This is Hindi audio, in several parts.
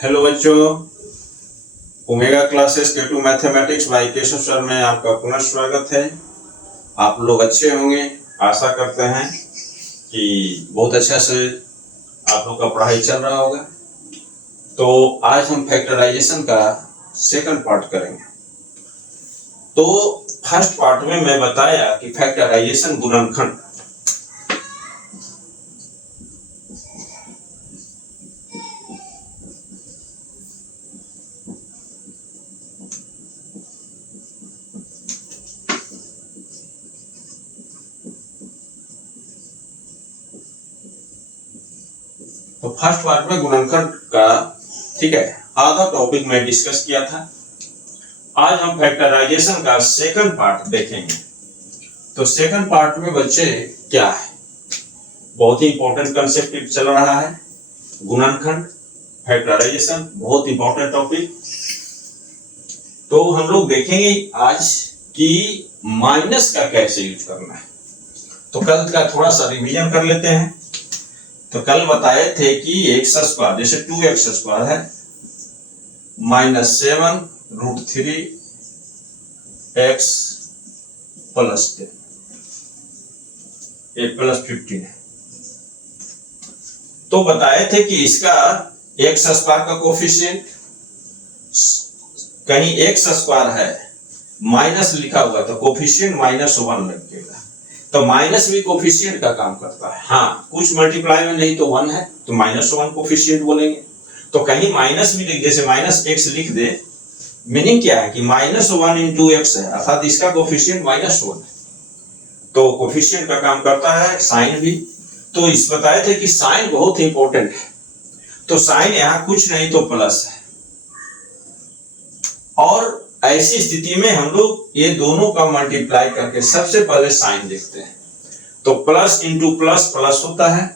हेलो बच्चों, ओमेगा क्लासेस के to mathematics by Keshav sir में आपका पुनः स्वागत है। आप लोग अच्छे होंगे, आशा करते हैं कि बहुत अच्छा से आप लोग का पढ़ाई चल रहा होगा। तो आज हम फैक्टराइजेशन का सेकंड पार्ट करेंगे। तो फर्स्ट पार्ट में मैं बताया कि फैक्टराइजेशन गुणनखंड, तो फर्स्ट पार्ट में गुणनखंड का ठीक है आधा टॉपिक मैं डिस्कस किया था। आज हम फैक्टराइजेशन का सेकंड पार्ट देखेंगे। तो सेकंड पार्ट में बच्चे क्या है, बहुत ही इंपॉर्टेंट कंसेप्ट चल रहा है। गुणनखंड, फैक्टराइजेशन, बहुत इंपॉर्टेंट टॉपिक। तो हम लोग देखेंगे आज कि माइनस का कैसे यूज करना है। तो कल का थोड़ा सा रिवीजन कर लेते हैं। तो कल बताए थे कि एक्स स्क्वायर, जैसे 2x स्क्वायर है -7√3 x + 10 ये +15 है। तो बताए थे कि इसका एक्स स्क्वायर का कोफिशिएंट, कहीं एक्स स्क्वायर है माइनस लिखा हुआ तो कोफिशिएंट -1 लगेगा। तो माइनस भी कोफिशिएंट का काम करता है। हाँ, कुछ मल्टीप्लाई में नहीं तो 1 है तो -1 कोफिशिएंट बोलेंगे। तो कहीं माइनस भी लिख, जैसे -x लिख दे, मीनिंग क्या है कि -1 × x है, अर्थात इसका कोफिशिएंट -1 है। तो कोफिशिएंट का काम करता है, साइन भी। तो इस बताए थे कि साइन बहुत इंपॉर्टेंट है। तो साइन यहाँ कुछ नहीं तो प्लस है, और ऐसी स्थिति में हम लोग ये दोनों का मल्टीप्लाई करके सबसे पहले साइन देखते हैं। तो प्लस इंटू प्लस प्लस होता है,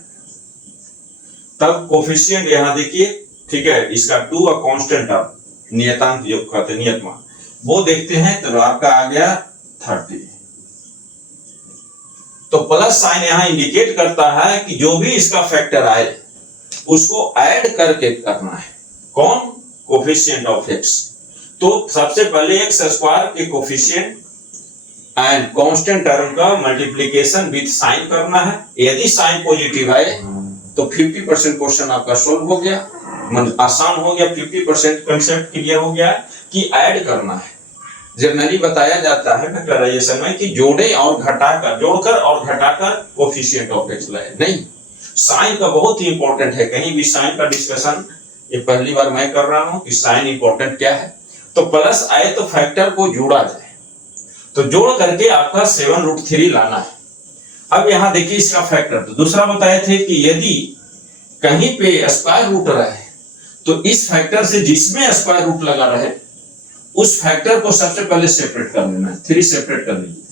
तब कोफिशिएंट यहां देखिए, ठीक है, इसका 2 और कांस्टेंट अब नियतांक जो कहते हैं नियतमान, वो देखते हैं। तो आपका आ गया 30। तो प्लस साइन यहां इंडिकेट करता है कि जो भी इसका फैक्टर आए उसको ऐड करके करना है। कौन? Coefficient of x. तो सबसे पहले एक्स स्क्वायर के कोफिशिएंट एंड कांस्टेंट टर्म का मल्टीप्लिकेशन विद साइन करना है। यदि साइन पॉजिटिव है तो 50% क्वेश्चन आपका सोल्व हो गया, आसान हो गया। 50% कंसेप्ट क्लियर हो गया कि ऐड करना है। जनरली बताया जाता है फैक्टराइजेशन में कि जोड़े और घटाकर, जोड़कर और घटाकर कोफिशिएंट ऑफ एक्स लाए। नहीं, साइन का बहुत ही इंपॉर्टेंट है। कहीं भी साइन का डिस्कशन ये पहली बार मैं कर रहा हूं कि साइन इंपॉर्टेंट क्या है। तो प्लस आए तो फैक्टर को जोड़ा जाए, तो जोड़ करके आपका 7√3 लाना है। अब यहां देखिए इसका फैक्टर। तो दूसरा बताए थे कि यदि कहीं पे स्क्वायर रूट रहे तो इस फैक्टर से जिसमें स्क्वायर रूट लगा रहे उस फैक्टर को सबसे पहले सेपरेट कर लेना है। 3 सेपरेट कर लीजिए,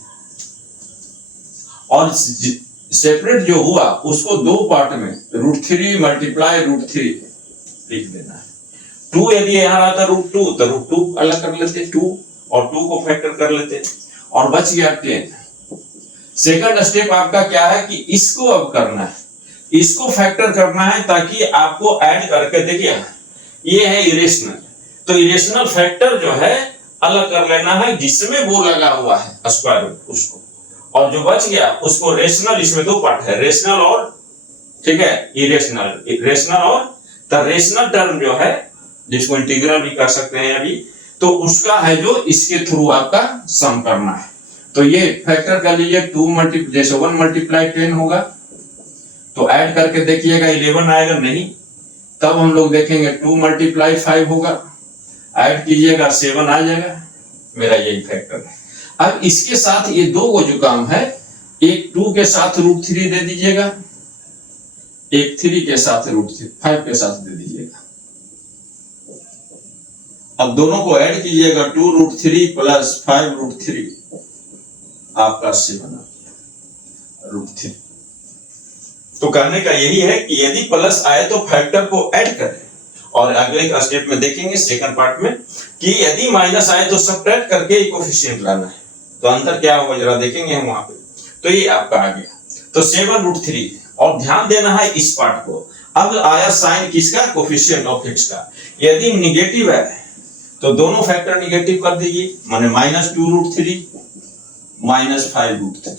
और सेपरेट जो हुआ उसको 2 पार्ट में √3 × √3 लिख देना है। 2 यदि यहां आता √2 तो √2 अलग कर लेते, 2 और 2 को फैक्टर कर लेते, और बच गया 10। सेकंड स्टेप आपका क्या है कि इसको अब करना है, इसको फैक्टर करना है, ताकि आपको ऐड करके देखिए ये है इरेशनल। तो इरेशनल फैक्टर जो है अलग कर लेना है, जिसमें वो लगा हुआ है स्क्वायर रूट उसको, और जो बच गया उसको रेशनल, इसमें 2 पार्ट है, रेशनल और ठीक है इरेशनल। रेशनल और द रेशनल टर्म जो है, जिसको इंटीग्रल भी कर सकते हैं अभी, तो उसका है जो इसके थ्रू आपका सम करना है। तो ये फैक्टर कर लीजिए, 2 जैसे 1 × 10 होगा, तो ऐड करके देखिएगा 11 आएगा नहीं, तब हम लोग देखेंगे 2 × 5 होगा, ऐड कीजिएगा 7 आ जाएगा। मेरा यही फैक्टर है। अब इसके साथ ये 2 को जो काम है, एक 2 के साथ √3 दे दीजिएगा, एक 3 के साथ √5 के साथ दे दीजिएगा। अब दोनों को ऐड कीजिएगा, 2√3 + 5√3 आपका 7 √3। तो करने का यही है कि यदि प्लस आए तो फैक्टर को ऐड करें, और अगले स्टेप में देखेंगे सेकंड पार्ट में कि यदि माइनस आए तो सब्ट्रैक्ट करके कोफिशिएंट लाना है। तो अंतर क्या होगा जरा देखेंगे हम वहां पे। तो ये आपका आ गया, तो 7√3। और ध्यान देना है इस पार्ट को, अब आया साइन किसका, कोफिशिएंट ऑफ x का। यदि निगेटिव है तो दोनों फैक्टर निगेटिव कर दीजिए, माने -2√3 -5√3,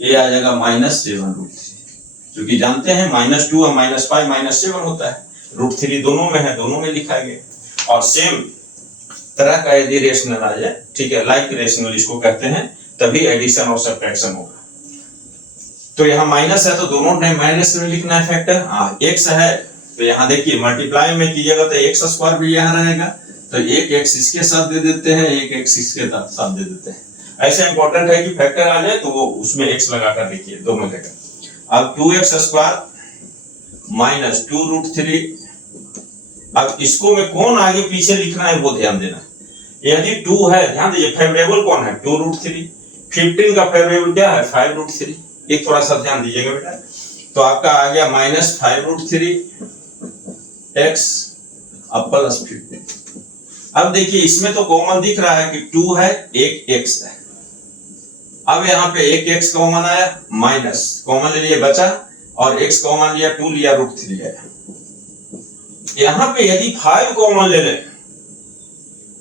ये आ जाएगा -7√3। क्योंकि जानते हैं -2 और -5 -7 होता है, √3 दोनों में है, दोनों में लिखा गया। और सेम तरह का यदि रेशनल आ जाए, ठीक है, लाइक रेशनल इसको कहते हैं, तभी एडिशन और सब्ट्रैक्शन होगा। तो यहाँ माइनस है तो दोनों ने माइनस में लिखना है फैक्टर। हाँ, x है तो यहाँ देखिए मल्टीप्लाई में कीजिएगा तो x² भी यहाँ रहेगा, तो एक x इसके साथ दे देते हैं, एक x इसके साथ दे देते हैं। ऐसा इंपॉर्टेंट है कि फैक्टर आ जाए तो वो उसमें x लगाकर लिखिए, दो मिलेगा। अब 2x² -2√3, अब इसको में कौन आगे पीछे लिखना है वो ध्यान देना। यदि 2 है, ध्यान दीजिए फेवरेबल कौन है, 2√3। 15 का फेवरेबल क्या है, 5√3। एक थोड़ा सा ध्यान दीजिएगा बेटा। तो आपका आ गया -5√3 x अब +15। अब देखिए इसमें तो कॉमन दिख रहा है कि 2 है, एक x है। अब यहाँ पे एक x कॉमन आया, माइनस कॉमन ले लिए बचा, और x कॉमन लिया, 2 लिया, √3 आया। यहाँ पे यदि 5 कॉमन ले ले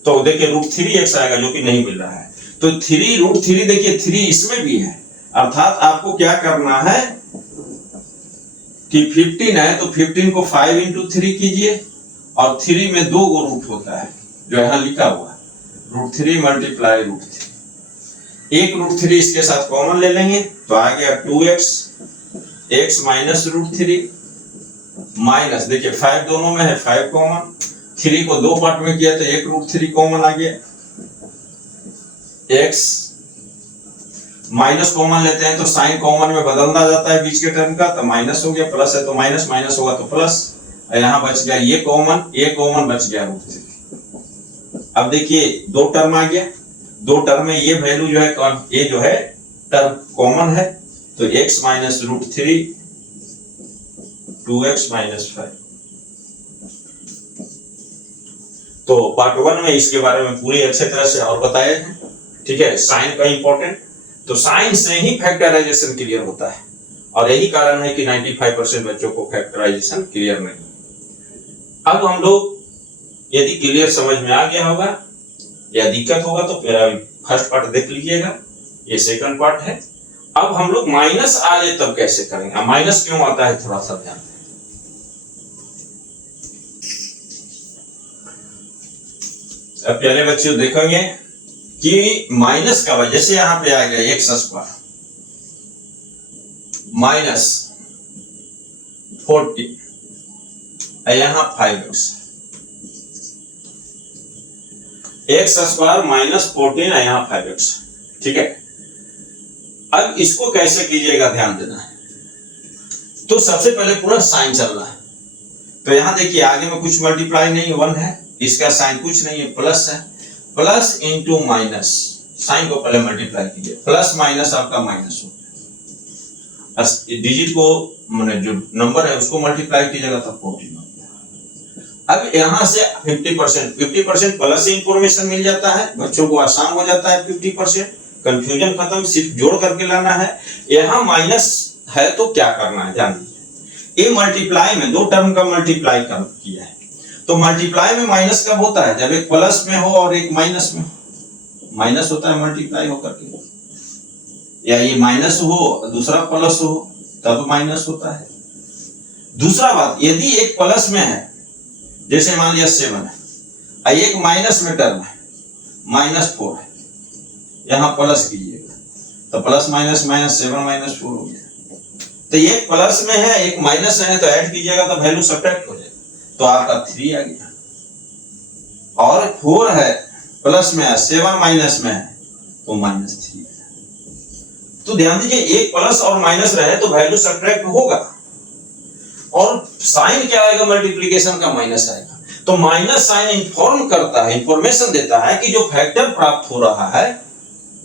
तो देखिए √3x आएगा, जो कि नहीं मिल रहा है। तो 3√3 देखिए 3 इसमें भी है, अर्थात आपको क्या करना है कि 15 है तो 15 को 5 × 3 कीजिए, और 3 में 2 को रूट होता है जो यहाँ लिखा हुआ है, √3 × √3। एक √3 इसके साथ कॉमन ले लेंगे तो आ गया 2x, x -√3 माइनस, देखिए 5 दोनों में है, 5 कॉमन, 3 को 2 पार्ट में किया तो एक √3 कॉमन आ गया, x माइनस कॉमन लेते हैं तो साइन कॉमन में बदलना जाता है बीच के टर्म का, तो माइनस हो गया, प्लस है तो माइनस, माइनस होगा तो प्लस, यहाँ बच गया ये कॉमन बच गया √3। अब देखिए 2 टर्म आ गया, 2 टर्म में ये वैल्यू जो है, ये जो है टर्म कॉमन है, तो x -√3 2x -5। तो पार्ट 1 में इसके बारे में पूरी अच्छे तरह से और बताया है, ठीक है। साइन का इंपॉर्टेंट, तो साइन से ही फैक्टराइजेशन क्लियर होता है, और यही कारण है कि 95% बच्चों को फैक्टराइजेशन क्लियर नहीं। अब हम लोग, यदि क्लियर समझ में आ गया होगा या दिक्कत होगा तो मेरा फर्स्ट पार्ट देख लीजिएगा, ये सेकंड पार्ट है। अब हम लोग माइनस आ जाए तब कैसे करेंगे, माइनस क्यों आता है थोड़ा सा ध्यान दें। अब पहले बच्चों देखेंगे कि माइनस का वजह से यहां पे आ गया x² -14, यहां 5x, x² -14 है, यहां 5x, ठीक है। अब इसको कैसे कीजिएगा ध्यान देना है। तो सबसे पहले पूरा साइन चलना है, तो यहां देखिए आगे में कुछ मल्टीप्लाई नहीं, 1 है, इसका साइन कुछ नहीं है, प्लस है, प्लस इंटू माइनस, साइन को पहले मल्टीप्लाई कीजिए, प्लस माइनस आपका माइनस हो गया, डिजिट को मैंने जो नंबर है उसको मल्टीप्लाई कीजिएगा तब 14 हो गया। अब यहां से 50% प्लस से इंफॉर्मेशन मिल जाता है, बच्चों को आसान हो जाता है, 50% कंफ्यूजन खत्म, सिर्फ जोड़ करके लाना है। यहाँ माइनस है तो क्या करना है जान लीजिए, ये मल्टीप्लाई में 2 टर्म का मल्टीप्लाई किया है, तो मल्टीप्लाई में माइनस कब होता है, जब एक प्लस में हो और एक माइनस में हो, माइनस होता है मल्टीप्लाई होकर के, या ये माइनस हो दूसरा प्लस हो तब माइनस होता है। दूसरा बात, यदि एक प्लस में है, जैसे मान लिया 7 है, एक माइनस में टर्म है -4 है, यहां प्लस कीजिएगा तो प्लस माइनस माइनस 7 -4 हो गया। तो एक प्लस में है एक माइनस है, तो ऐड कीजिएगा तो वैल्यू सब्ट्रैक्ट हो जाएगा, तो आपका 3 आ गया। और 4 है प्लस में है, 7 माइनस में है तो -3। तो ध्यान दीजिए एक प्लस और माइनस रहे तो वैल्यू सब्ट्रैक्ट होगा, और साइन क्या आएगा, मल्टीप्लिकेशन का माइनस आएगा। तो माइनस साइन इंफॉर्म करता है, इंफॉर्मेशन देता है कि जो फैक्टर प्राप्त हो रहा है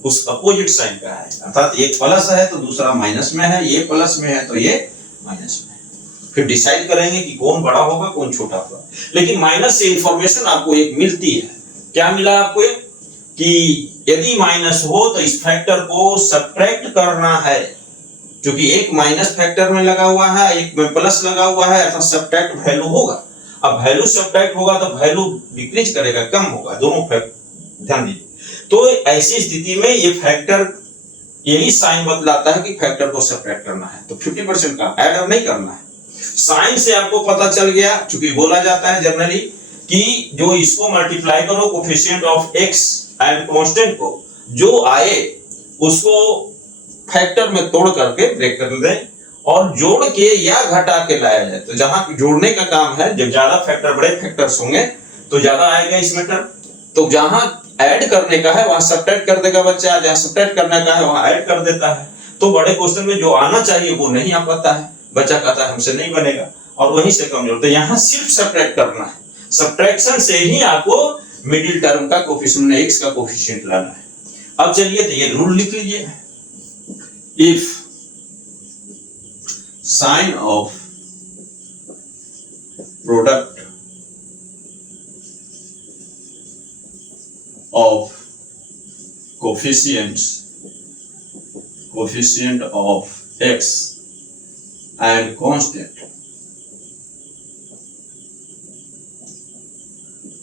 उस अपोजिट साइन का है, अर्थात एक प्लस है तो दूसरा माइनस में है, ये प्लस में है तो ये माइनस में है। फिर डिसाइड करेंगे कि कौन बड़ा होगा कौन छोटा होगा। लेकिन माइनस से इंफॉर्मेशन आपको एक मिलती है, क्या मिला आपको कि यदि माइनस हो तो इस फैक्टर को सब्ट्रैक्ट करना है, क्योंकि एक माइनस फैक्टर में लगा हुआ है, एक में प्लस लगा हुआ है, अर्थात सब्ट्रैक्ट वैल्यू होगा। अब वैल्यू सब्ट्रैक्ट होगा तो वैल्यू डिक्रीज करेगा, कम होगा, दोनों ध्यान दीजिए। तो ऐसी स्थिति में ये फैक्टर यही साइन बतलाता है कि फैक्टर को सब्ट्रैक्ट करना है, तो 50% का ऐड और नहीं करना है। साइन से आपको पता चल गया, चूंकि बोला जाता है जनरली कि जो इसको मल्टीप्लाई करो coefficient of x and constant को, जो आए उसको फैक्टर में तोड़ करके ब्रेक कर दें और जोड़ के या घटा के लाया जाए। तो जहां जोड़ने का काम है, जब ज्यादा फैक्टर बड़े फैक्टर्स होंगे तो ज्यादा आएगा इसमें टर्म, तो जहां ऐड करने का है वहां सब्ट्रैक्ट कर देगा बच्चा, जहां सब्ट्रैक्ट करने का है वहां ऐड कर देता है। तो बड़े क्वेश्चन में जो आना चाहिए वो नहीं आ पाता है, बच्चा कहता है हमसे नहीं बनेगा और वहीं से कमजोर। तो यहाँ सिर्फ सब्ट्रैक्ट करना है, सब्ट्रैक्शन से ही आपको मिडिल टर्म का कोफिशिएंट एक्स का कोफिशिएंट लाना है। अब चलिए तो ये रूल लिख लीजिए, if sign of product of coefficient of x and constant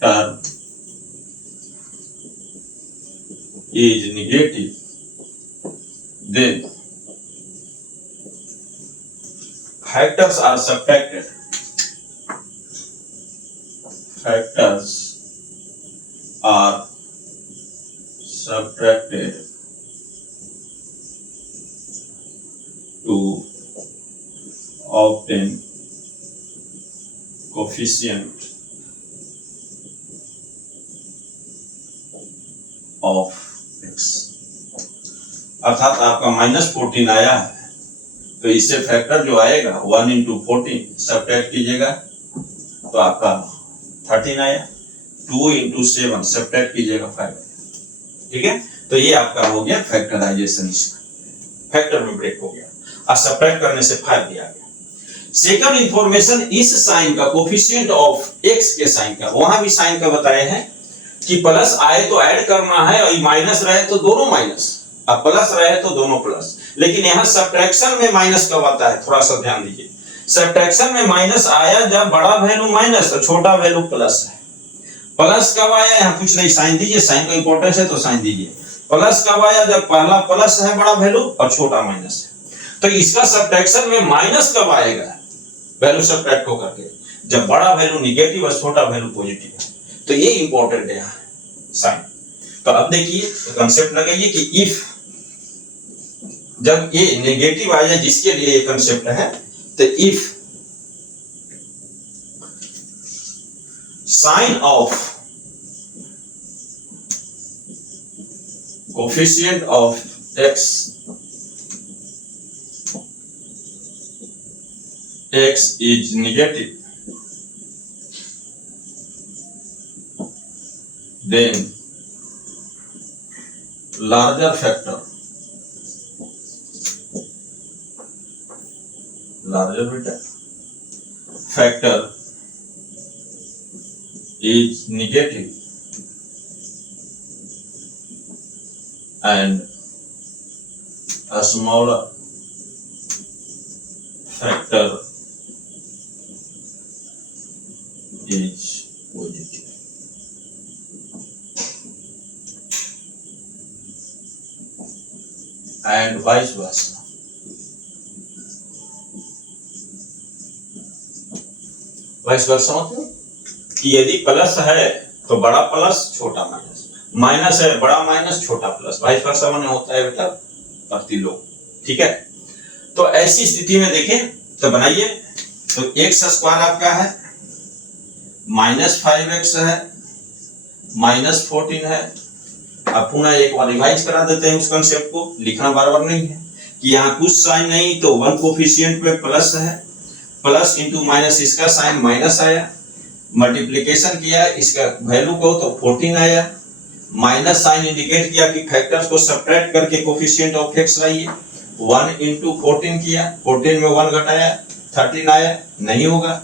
term is negative, then factors are subtracted. Factors are subtracted to obtain coefficient of x। अर्थात आपका -14 आया है तो इससे फैक्टर जो आएगा 1 into 14 सब्ट्रैक्ट कीजिएगा तो आपका 13 आया, 2 into 7 सब्ट्रैक्ट कीजिएगा 5। ठीक है, तो ये आपका हो गया फैक्टराइजेशन, इसका फैक्टर में ब्रेक हो गया और सब्ट्रैक्ट करने से 5 भी आ गया। सेकंड इंफॉर्मेशन, इस साइन का कोफिशिएंट ऑफ एक्स के साइन का, वहां भी साइन का बताए हैं कि प्लस आए तो ऐड करना है और माइनस रहे तो दोनों माइनस, अब प्लस रहे तो दोनों प्लस। लेकिन यहाँ सब्ट्रैक्शन में माइनस कब आता है, थोड़ा सा ध्यान दीजिए। सब्ट्रैक्शन में माइनस आया जब बड़ा वैल्यू माइनस और छोटा वैल्यू प्लस है। प्लस कब आया, यहाँ कुछ नहीं, साइन दीजिए, साइन का इंपॉर्टेंस है तो साइन दीजिए। प्लस कब आया, जब पहला प्लस है बड़ा वैल्यू और छोटा माइनस है। तो इसका सब्ट्रैक्शन में माइनस कब आएगा, वैल्यू सब्ट्रैक्ट होकर के, जब बड़ा वैल्यू नेगेटिव और छोटा वैल्यू पॉजिटिव है। तो ये इंपॉर्टेंट है यहाँ साइन। तो अब देखिए कंसेप्ट लगाइए कि इफ जब ये नेगेटिव आ जाए, जिसके लिए ये कंसेप्ट है, तो if sign of coefficient of x is negative, then larger factor is negative and a smaller factor is positive. And vice versa. Vice versa मतलब कि यदि प्लस है तो बड़ा प्लस छोटा माइनस, माइनस है बड़ा माइनस छोटा प्लस, वाइस वर्सा माने होता है बेटा प्रतिलोम। ठीक है, तो ऐसी स्थिति में देखें तो बनाइए, तो एक्स स्क्वायर आपका है -5x है, -14 है। अब पुनः एक बार रिवाइज करा देते हैं उस कंसेप्ट को, लिखना बार बार नहीं है कि यहाँ कुछ साइन नहीं तो 1 कोफिशिएंट में प्लस है, प्लस इंटू माइनस, इसका साइन माइनस आया, मल्टीप्लिकेशन किया इसका वैल्यू को तो 14 आया, माइनस साइन इंडिकेट किया कि फैक्टर्स को सब्ट्रैक्ट करके कोफिशिएंट ऑफ एक्स लाइए, 1 into 14 किया, 14 में 1 घटाया 13 आया, नहीं होगा।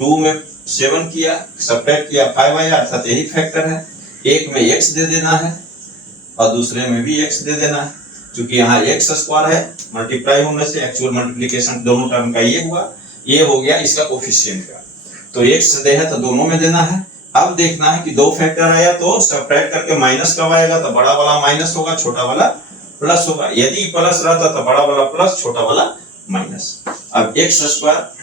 2 में 7 किया, सब्ट्रैक्ट किया 5 आया, अर्थात यही फैक्टर है। एक में x दे देना है और दूसरे में भी x दे देना है। क्योंकि यहाँ एक्स स्क्वायर है, मल्टीप्लाई होने से एक्चुअल मल्टीप्लिकेशन दोनों टर्म का ये हुआ, ये हो गया इसका कोफिशिएंट का। तो एक्स दे है तो दोनों में देना है। अब देखना है कि दो फैक्टर आया तो सब्ट्रैक्ट करके माइनस कब आएगा, तो बड़ा वाला माइनस होगा, छोटा वाला प्लस होगा। यदि प्लस रहता तो बड़ा वाला प्लस, छोटा वाला माइनस। अब एक्स स्क्वायर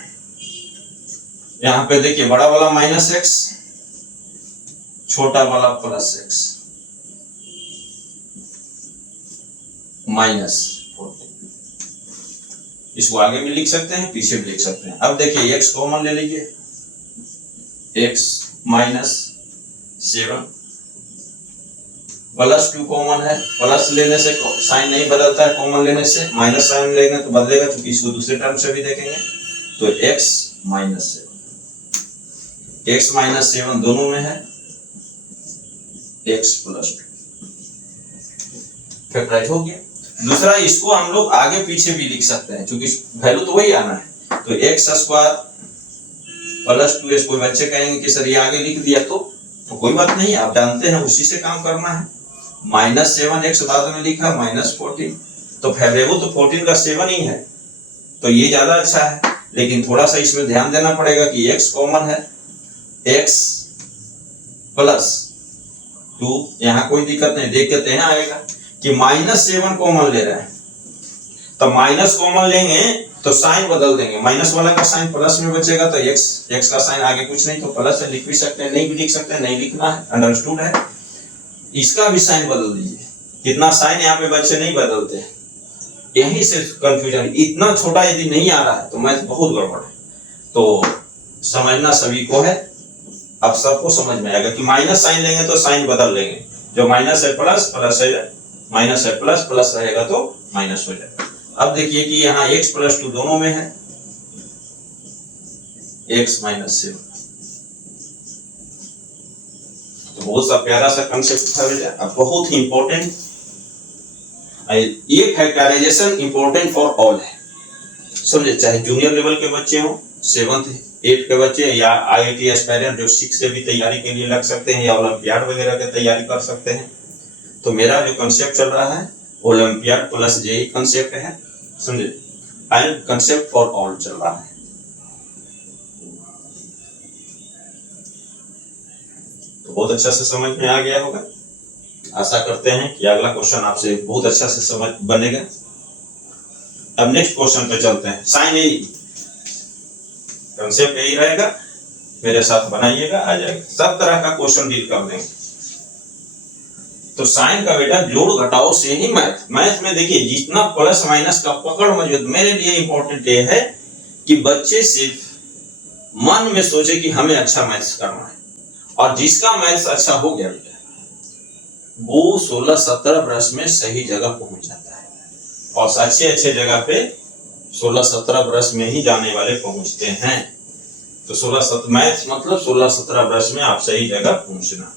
यहाँ पे देखिए, बड़ा वाला माइनस एक्स, छोटा वाला प्लस एक्स, माइनस 14। इसको आगे भी लिख सकते हैं, पीछे भी लिख सकते हैं। अब देखिए एक्स कॉमन ले लीजिए, एक्स माइनस 7 प्लस 2 कॉमन है, प्लस लेने से साइन नहीं बदलता है, कॉमन लेने से माइनस साइन लेंगे तो बदलेगा, क्योंकि इसको दूसरे टर्म से भी देखेंगे। तो x माइनस 7, x माइनस 7 दोनों में है, x प्लस 2 फैक्टराइज हो गया। दूसरा, इसको हम लोग आगे पीछे भी लिख सकते हैं, क्योंकि वैल्यू तो वही आना है। तो एक्स स्क्वायर प्लस 2, कोई बच्चे कहेंगे कि सर ये आगे लिख दिया, तो कोई बात नहीं, आप जानते हैं उसी से काम करना है। माइनस 7 एक्स बाद में लिखा, माइनस 14, तो वेरिएबल तो 14 का 7 ही है, तो ये ज्यादा अच्छा है। लेकिन थोड़ा सा इसमें ध्यान देना पड़ेगा कि x कॉमन है, x प्लस 2, यहाँ कोई दिक्कत नहीं, देखते हैं आएगा कि माइनस 7 कॉमन ले रहे हैं, तो माइनस कॉमन लेंगे तो साइन बदल देंगे, माइनस वाला का साइन प्लस में बचेगा, तो x का साइन आगे कुछ नहीं, तो प्लस है, लिख भी सकते हैं, नहीं भी लिख सकते हैं, नहीं लिखना है, अंडरस्टूड है। इसका भी साइन बदल दीजिए, कितना साइन यहाँ पे बच्चे नहीं बदलते, यहीं से कंफ्यूजन। इतना छोटा यदि नहीं आ रहा है तो मैथ बहुत गड़बड़ है, तो समझना सभी को है। अब सबको समझ में आएगा कि माइनस साइन लेंगे तो साइन बदल लेंगे, जो माइनस है प्लस, प्लस है माइनस है प्लस, प्लस रहेगा तो माइनस हो जाएगा। अब देखिए कि यहाँ x प्लस 2 दोनों में है, x माइनस 7, तो बहुत सा प्यारा सा कंसेप्ट था। अब बहुत ही इंपॉर्टेंट, ये फैक्टराइजेशन इंपॉर्टेंट फॉर ऑल है, समझे, चाहे जूनियर लेवल के बच्चे हो, 7th 8th के बच्चे, या IIT एस्पायरेंट जो 6 से भी तैयारी के लिए लग सकते हैं, या ओलंपियाड वगैरह की तैयारी कर सकते हैं। तो मेरा जो कंसेप्ट चल रहा है ओलंपियाड प्लस जेई कंसेप्ट है, समझे, एंड कंसेप्ट फॉर ऑल चल रहा है। तो बहुत अच्छा से समझ में आ गया होगा, आशा करते हैं कि अगला क्वेश्चन आपसे बहुत अच्छा से समझ बनेगा। अब नेक्स्ट क्वेश्चन पे चलते हैं। साइन ए कंसेप्ट यही रहेगा, मेरे साथ बनाइएगा, आ जाएगा, सब तरह का क्वेश्चन डील कर देंगे। तो साइन का बेटा जोड़ घटाओ से ही मैथ में देखिए, जितना प्लस माइनस का पकड़ मौजूद, मेरे लिए इंपॉर्टेंट ये है कि बच्चे सिर्फ मन में सोचे कि हमें अच्छा मैथ्स करना है, और जिसका मैथ्स अच्छा हो गया बेटा वो 16-17 वर्ष में सही जगह पहुंच जाता है, और अच्छे जगह पे 16-17 वर्ष में ही जाने वाले पहुंचते हैं। तो 16-17 मैथ्स मतलब 16-17 वर्ष में आप सही जगह पहुंचना,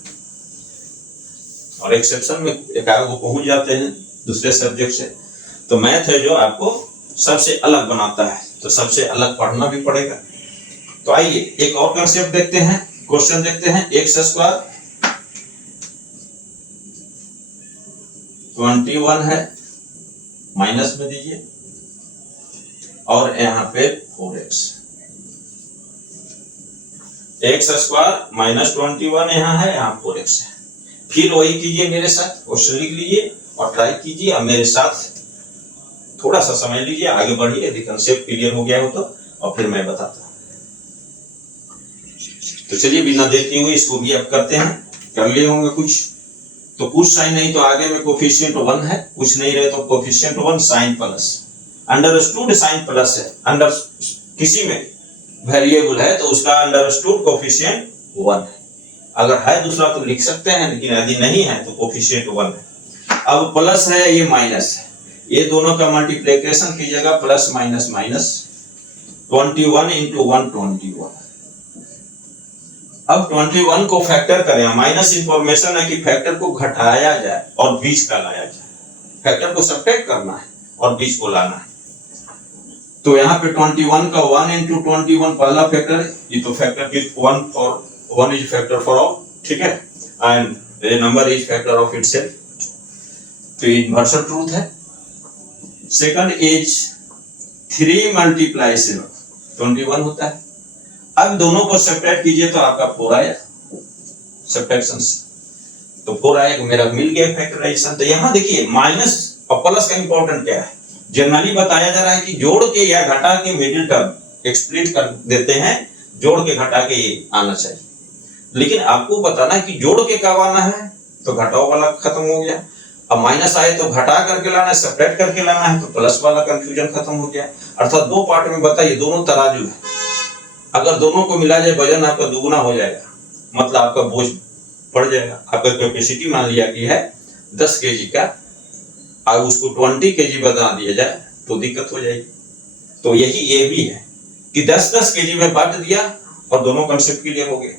और एक्सेप्शन में एक आध वो पहुंच जाते हैं दूसरे सब्जेक्ट से। तो मैथ है जो आपको सबसे अलग बनाता है, तो सबसे अलग पढ़ना भी पड़ेगा। तो आइए एक और कंसेप्ट देखते हैं, क्वेश्चन देखते हैं। एक्स स्क्वायर 21 है, माइनस में दीजिए, और यहाँ पे 4x, एक्स स्क्वायर माइनस 21 यहाँ है, यहाँ 4x है। फिर वही कीजिए मेरे साथ, क्वेश्चन लिख लीजिए और ट्राई कीजिए, और मेरे साथ थोड़ा सा समझ लीजिए, आगे बढ़िए, यदि कंसेप्ट क्लियर हो गया हो तो, और फिर मैं बताता हूँ। तो चलिए बिना देखते हुए इसको भी अब करते हैं। कर लिए होंगे कुछ, तो कुछ साइन नहीं तो आगे में कोफिशिएंट 1 है, कुछ नहीं रहे तो coefficient 1 sign plus, understood sign plus है, अंडर किसी में वेरिएबल है तो उसका अंडरस्टूड कोफिशिएंट 1 है। अगर है दूसरा तो लिख सकते हैं, लेकिन यदि नहीं है तो कोफिशिएंट 1 है। अब प्लस है, ये माइनस है, ये दोनों का मल्टीप्लिकेशन कीजिएगा, प्लस माइनस माइनस, 21 इंटू 1 21। अब 21 को फैक्टर करें, माइनस इंफॉर्मेशन है कि फैक्टर को घटाया जाए और बीच का लाया जाए, फैक्टर को सब्ट्रैक्ट करना है और बीच को लाना है। तो यहाँ पे 21 का 1 इंटू 21 पहला फैक्टर है, ये तो फैक्टर की 1 इज फैक्टर फॉर ऑल, ठीक है, and A number is factor of itself. तो ये इन्वर्सल ट्रूथ है। सेकंड इज 3 मल्टीप्लाई 7 21 होता है। अब दोनों को सेपरेट कीजिए तो आपका 4 आया सब्ट्रैक्शन से, तो 4 आएगा, मेरा मिल गया फैक्टराइजेशन। तो यहाँ देखिए माइनस और प्लस का इंपॉर्टेंट क्या है, जनरली बताया जा रहा है कि जोड़ के या घटा के मिडिल टर्म एक्सप्लिट कर देते हैं, जोड़ के घटा के ये आना चाहिए, लेकिन आपको बताना है कि जोड़ के कब आना है, तो घटाओ वाला खत्म हो गया। अब माइनस आए तो घटा करके लाना है, सेपरेट करके लाना है, तो प्लस वाला कंफ्यूजन खत्म हो गया। अर्थात दो पार्ट में बताइए, दोनों तराजू है, अगर दोनों को मिला जाए वजन आपका दुगुना हो जाएगा, मतलब आपका बोझ बढ़ जाएगा। आपका कैपेसिटी मान लिया कि है 10 केजी का, अब उसको 20 केजी बना दिया जाए तो दिक्कत हो जाएगी। तो यही ये भी है कि 10-10 केजी में बांट दिया और दोनों कंसेप्ट क्लियर हो गए।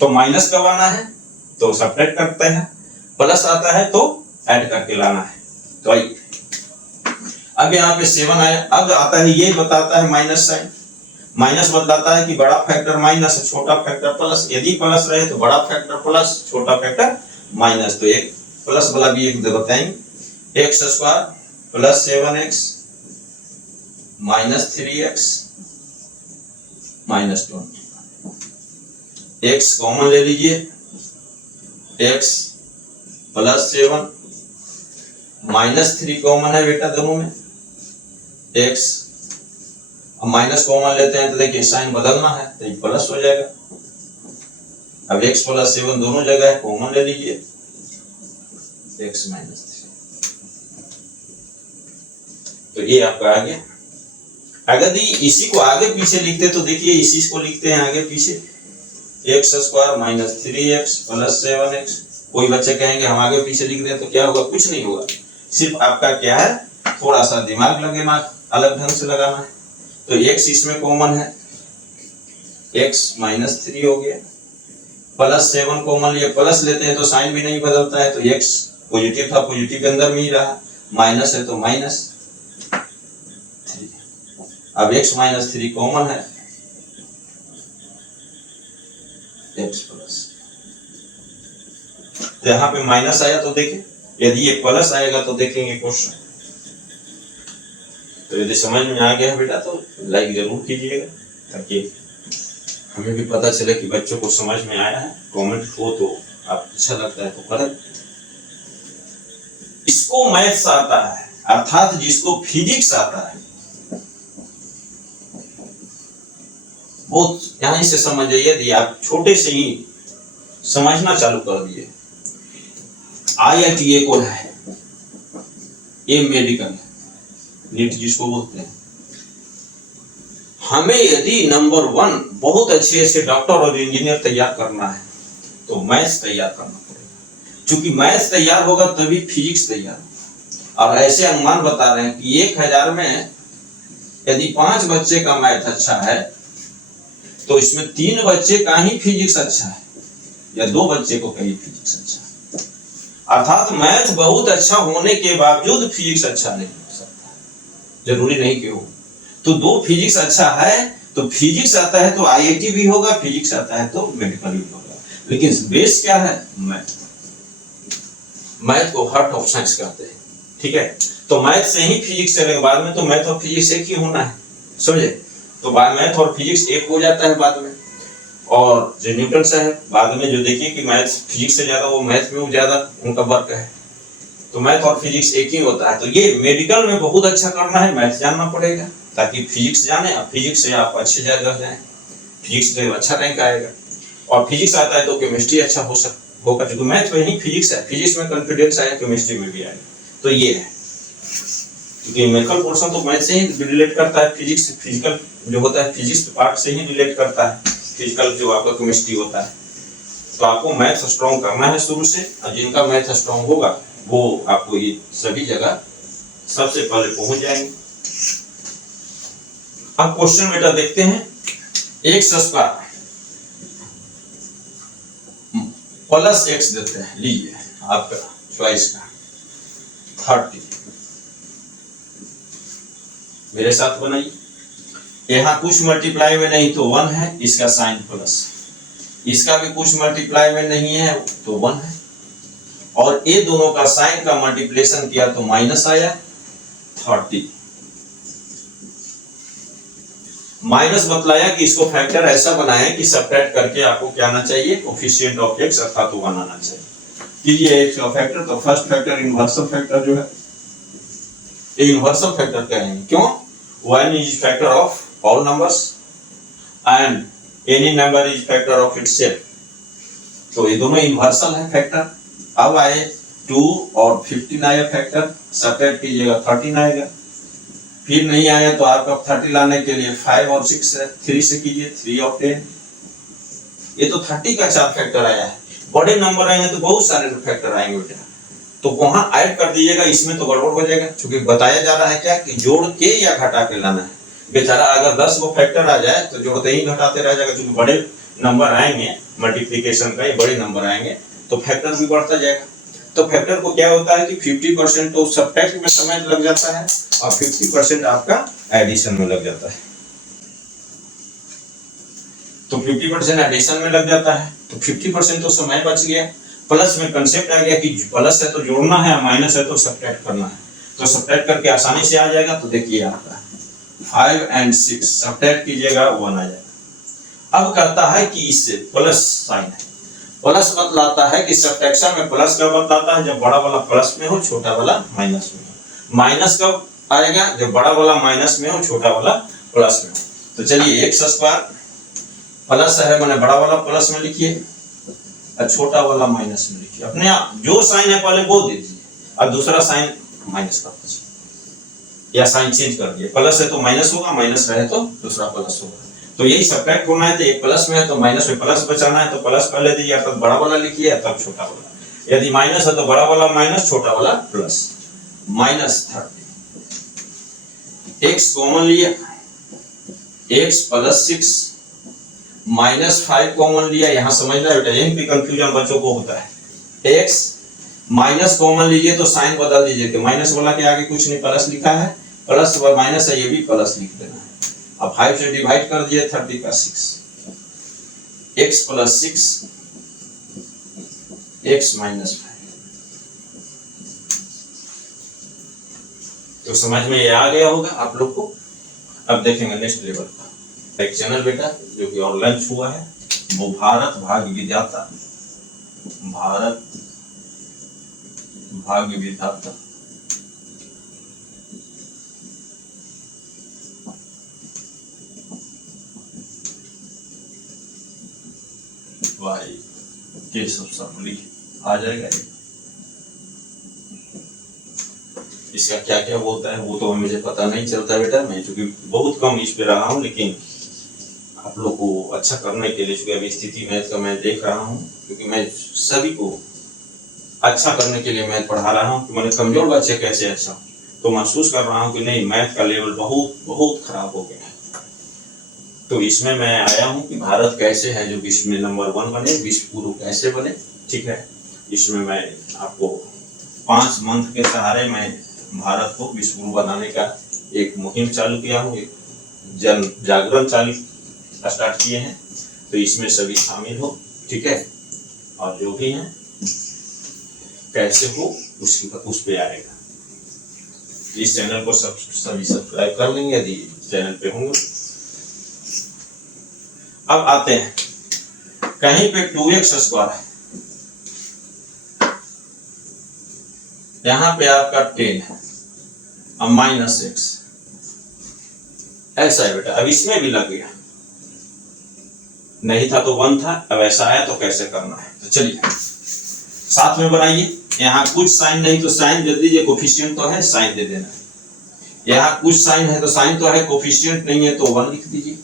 तो माइनस कब आना है, तो सब्ट्रैक्ट करते हैं, प्लस आता है तो ऐड करके लाना है। तो आइए अब यहाँ पे 7 आया, अब आता है ये बताता है माइनस साइन, माइनस बतलाता है कि बड़ा फैक्टर माइनस, छोटा फैक्टर प्लस। यदि प्लस रहे तो बड़ा फैक्टर प्लस, छोटा फैक्टर माइनस। तो एक प्लस वाला भी एक बताएंगे, x square plus 7x minus 3x minus 20। x common ले लीजिए, x प्लस 7 माइनस 3 कॉमन है बेटा दोनों में, x अब माइनस कॉमन लेते हैं तो देखिए साइन बदलना है तो ये प्लस हो जाएगा। अब x प्लस 7 दोनों जगह है, कॉमन ले लीजिए, x माइनस 3। तो ये आपका आ गया। अगर इसी को आगे पीछे लिखते तो देखिए इसी को लिखते हैं आगे पीछे, x square minus 3x plus 7x। कोई बच्चे कहेंगे हम आगे पीछे लिख दें तो क्या होगा, कुछ नहीं होगा, सिर्फ आपका क्या है थोड़ा सा दिमाग लगेगा, अलग ढंग से लगाना है। तो x इसमें कॉमन है, x माइनस 3 हो गया, प्लस 7 कॉमन लिए, प्लस लेते हैं तो साइन भी नहीं बदलता है, तो x पॉजिटिव था पॉजिटिव के अंदर में ही रहा, माइनस है तो माइनस 3। अब x माइनस 3 कॉमन है, x प्लस, तो यहाँ पे माइनस आया तो देखिए, यदि ये प्लस आएगा तो देखेंगे क्वेश्चन। तो यदि समझ में आ गया है बेटा तो लाइक जरूर कीजिएगा, ताकि हमें भी पता चले कि बच्चों को समझ में आया है। कमेंट हो तो आप अच्छा लगता है तो करें। इसको मैथ्स आता है, अर्थात जिसको फिजिक्स आता है, बहुत यहां से समझिए। यदि आप छोटे से ही समझना चालू कर दिए, IIT को है, ये मेडिकल नीट जिसको बोलते हैं, हमें यदि नंबर 1 बहुत अच्छे डॉक्टर और इंजीनियर तैयार करना है तो मैथ्स तैयार करना पड़ेगा, क्योंकि मैथ्स तैयार होगा तभी फिजिक्स तैयार होगा। और ऐसे अनुमान बता रहे हैं कि 1000 में यदि 5 बच्चे का मैथ अच्छा है तो इसमें 3 बच्चे का ही फिजिक्स अच्छा है, या 2 बच्चे को कहीं फिजिक्स अच्छा है। अर्थात मैथ बहुत अच्छा होने के बावजूद फिजिक्स अच्छा नहीं हो सकता, जरूरी नहीं कि हो। तो 2 फिजिक्स अच्छा है तो फिजिक्स आता है तो IIT भी होगा, फिजिक्स आता है तो मेडिकल भी होगा, लेकिन बेस क्या है, मैथ। मैथ को हार्ट ऑफ साइंस कहते हैं, ठीक है। तो मैथ से ही फिजिक्स चलेगा, बाद में तो मैथ और फिजिक्स एक ही होना है, समझे। तो बाद मैथ और फिजिक्स एक हो जाता है बाद में। और जो न्यूटन से है बाद में, जो देखिए कि मैथ फिजिक्स से ज्यादा वो मैथ में ज्यादा उनका वर्क है, तो मैथ और फिजिक्स एक ही होता है। तो ये मेडिकल में बहुत अच्छा करना है, मैथ जानना पड़ेगा ताकि फिजिक्स जाने, और फिजिक्स से आप अच्छे जगह जाएं, फिजिक्स में अच्छा रैंक आएगा। और फिजिक्स आता है तो केमिस्ट्री अच्छा होगा, क्योंकि मैथ में ही फिजिक्स है, फिजिक्स में कॉन्फिडेंस आया, केमिस्ट्री में भी आएगा। तो ये है, क्योंकि मेडिकल पोर्शन तो मैथ से ही रिलेट करता है, फिजिक्स फिजिकल जो होता है फिजिक्स पार्ट से ही रिलेट करता है, फिजिकल जो आपका केमिस्ट्री होता है। तो आपको मैथ स्ट्रॉन्ग करना है शुरू से, और जिनका मैथ स्ट्रॉन्ग होगा वो आपको ये सभी जगह सबसे पहले पहुंच जाएंगे। अब क्वेश्चन बेटा देखते हैं, एक्स स्क्वायर प्लस एक्स देते हैं, लीजिए आपका चॉइस का 30, मेरे साथ बनाइए। यहाँ कुछ मल्टीप्लाई में नहीं तो 1 है, इसका साइन प्लस, इसका भी कुछ मल्टीप्लाई में नहीं है तो 1 है, और ये दोनों का साइन का मल्टीप्लिकेशन किया तो माइनस आया, 30। माइनस बतलाया कि इसको फैक्टर ऐसा बनाएं कि सब्ट्रैक्ट करके आपको क्या आना चाहिए, कोफिशिएंट ऑफ x अर्थात 1 आना चाहिए। कीजिए x का फैक्टर, तो फर्स्ट फैक्टर इनवर्सल फैक्टर जो है, इनवर्सल फैक्टर कहेंगे, क्यों? 1 is factor of all numbers and any number is factor of itself, तो ये दोनों इनवर्सल है फैक्टर। अब आए 2 और 15 आया फैक्टर, सब्ट्रैक्ट कीजिएगा 13 आएगा। फिर नहीं आया तो आपका 30 लाने के लिए 5 और 6 है, 3 से कीजिए 3 और 10। ये तो 30 का 4 फैक्टर आया है। बड़े नंबर आएंगे तो बहुत सारे फैक्टर आएंगे बेटा, तो वहां ऐड कर दीजिएगा, इसमें तो गड़बड़ हो जाएगा, क्योंकि बताया जा रहा है क्या कि जोड़ के या घटा के लाना है। बेचारा अगर 10 वो फैक्टर आ जाए तो जोड़ते ही घटाते रह जाएगा, क्योंकि बड़े नंबर आएंगे मल्टीप्लिकेशन का, ये बड़े नंबर आएंगे तो फैक्टर भी बढ़ता जाएगा। तो फैक्टर को क्या होता है कि 50% तो सब्ट्रैक्ट में समय लग जाता है और 50% आपका एडिशन में लग जाता है। तो 50% एडिशन में लग जाता है, तो 50% तो समय बच गया। प्लस में कंसेप्ट आ गया कि प्लस है तो जोड़ना है, माइनस है तो सब्ट्रैक्ट करना है, तो सब्ट्रैक्ट करके आसानी से आ जाएगा। तो देखिए आपका 5 और 6 सब्ट्रैक्ट कीजिएगा 1 आ जाएगा। अब कहता है कि इससे प्लस साइन है, प्लस बतलाता है कि सब्ट्रैक्शन में प्लस कब बतलाता है, जब बड़ा वाला प्लस में हो, छोटा वाला माइनस में हो। माइनस कब आएगा, जब बड़ा वाला माइनस में हो, छोटा वाला प्लस में हो। तो चलिए एक्स स्क्वायर प्लस है, मैंने बड़ा वाला प्लस में लिखिए और छोटा वाला माइनस में लिखिए। अपने आप जो साइन है पहले वो दे दीजिए और दूसरा साइन माइनस कर दीजिए, या साइन चेंज कर दिए। प्लस है तो माइनस होगा, माइनस रहे तो दूसरा प्लस होगा। तो यही सब्ट्रैक्ट होना है, तो एक प्लस में है तो माइनस में प्लस बचाना है, तो प्लस पहले दीजिए, तब बड़ा वाला लिखिए तब छोटा वाला। यदि माइनस है तो बड़ा वाला माइनस, छोटा वाला प्लस। -30 x कॉमन लिया, x + 6 -5 कॉमन लिया। यहां समझना बेटा, यहीं पे कंफ्यूजन बच्चों को होता है। x माइनस कॉमन लीजिए तो साइन बदल दीजिए कि माइनस वाला के आगे कुछ नहीं, प्लस लिखा है, प्लस व माइनस है, ये भी प्लस लिख देना है। अब 5 से डिवाइड कर दिए, 30 का 6, x + 6 x - 5। तो समझ में ये आ गया होगा आप लोग को। अब देखेंगे नेक्स्ट लेवल का एक चैनल बेटा जो कि ऑनलाइन हुआ है, वो भारत भाग्य विधाता, भारत भाग्य विधाता। भाई केशव शामली आ जाएगा। इसका क्या क्या होता है वो तो मुझे पता नहीं चलता बेटा, मैं चूंकि बहुत कम इस पे रहा हूँ, लेकिन आप लोग को अच्छा करने के लिए चूंकि अभी स्थिति मैथ का मैं देख रहा हूँ, क्योंकि मैं सभी को अच्छा करने के लिए मैथ पढ़ा रहा हूँ कि मैंने कमजोर बच्चे कैसे अच्छा, तो महसूस कर रहा हूँ कि नहीं मैथ का लेवल बहुत बहुत खराब हो गया है। तो इसमें मैं आया हूँ कि भारत कैसे है जो विश्व में नंबर 1 बने, विश्व गुरु कैसे बने। ठीक है, इसमें मैं आपको 5 मंथ के सहारे मैं भारत को विश्व गुरु बनाने का एक मुहिम चालू किया हूँ, एक जन जागरण चालू स्टार्ट किए हैं। तो इसमें सभी शामिल हो, ठीक है, और जो भी हैं कैसे हो उस पे आएगा। इस चैनल को सभी सब्सक्राइब कर लेंगे यदि चैनल पे होंगे। अब आते हैं, कहीं पे 2x² है, यहां पे आपका 10 है और -x ऐसा है बेटा। अब इसमें भी लग गया, नहीं था तो 1 था, अब ऐसा आया तो कैसे करना है। तो चलिए साथ में बनाइए। यहाँ कुछ साइन नहीं तो साइन दे दीजिए, कोफिशिएंट तो है साइन दे देना। यहाँ कुछ साइन है तो साइन तो है, कोफिशिएंट नहीं है तो 1 लिख दीजिए।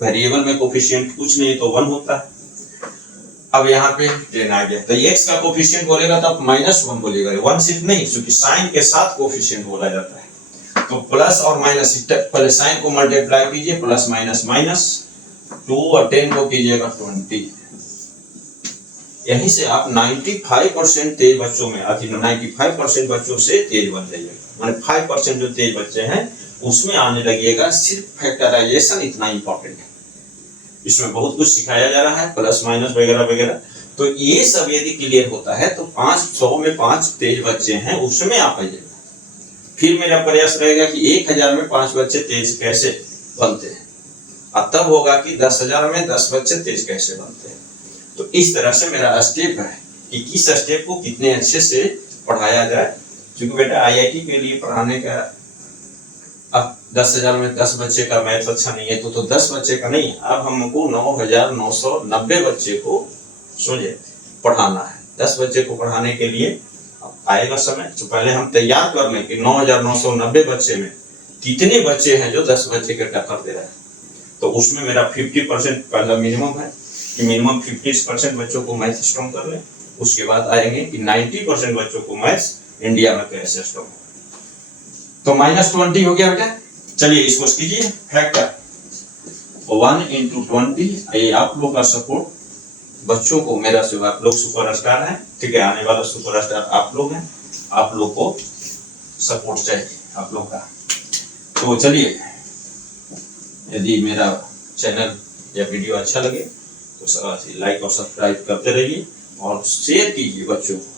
वेरिएबल में कोफिशिएंट कुछ नहीं तो 1 होता है। अब यहाँ पे 10 आ गया, तो x का कोफिशिएंट बोलेगा तो आप -1 बोलिएगा, 1 सिर्फ नहीं, क्योंकि साइन के साथ कोफिशिएंट बोला जाता है। तो प्लस और माइनस, पहले साइन को मल्टीप्लाई कीजिए, प्लस माइनस माइनस, 2 और 10 को कीजिएगा 20। यहीं से आप 95% तेज बच्चों में, 95% बच्चों से तेज बन जाइएगा। माने 5% जो तेज बच्चे हैं उसमें आने लगिएगा। सिर्फ फैक्टराइजेशन इतना इंपॉर्टेंट है, इसमें बहुत कुछ सिखाया जा रहा है, प्लस माइनस वगैरह वगैरह। तो ये सब यदि क्लियर होता है तो 500 में 5 तेज बच्चे हैं उसमें आप आइएगा। फिर मेरा प्रयास रहेगा कि 1000 में 5 बच्चे तेज कैसे बनते हैं, और तब होगा कि 10,000 में 10 बच्चे तेज कैसे बनते हैं। तो इस तरह से मेरा स्टेप है कि किस स्टेप को कितने अच्छे से पढ़ाया जाए। क्योंकि बेटा आईआईटी के लिए पढ़ाने का, अब 10,000 में 10 बच्चे का मैथ अच्छा नहीं है तो 10 बच्चे का नहीं, अब हमको 9,990 बच्चे को समझे पढ़ाना है। 10 बच्चे को पढ़ाने के लिए आएगा समय, तो पहले हम तैयार कर लें कि 9,990 बच्चे में कितने बच्चे हैं जो 10 बच्चे के टक्कर दे रहे हैं। तो उसमें मेरा 50% पहला मिनिमम है कि मिनिमम 50% बच्चों को मैथ स्ट्रॉन्ग कर ले। उसके बाद आएंगे कि 90% बच्चों को मैथ्स इंडिया में कैसे स्ट्रॉन्ग हो। तो -20 हो गया बेटा। चलिए इसको कीजिए फैक्टर 1 × 20। ये आप लोग का सपोर्ट, बच्चों को मेरा से आप लोग सुपरस्टार हैं, ठीक है, आने वाला सुपरस्टार आप लोग हैं, आप लोग को सपोर्ट चाहिए आप लोग का। तो चलिए, यदि मेरा चैनल या वीडियो अच्छा लगे तो लाइक और सब्सक्राइब करते रहिए और शेयर कीजिए बच्चों को।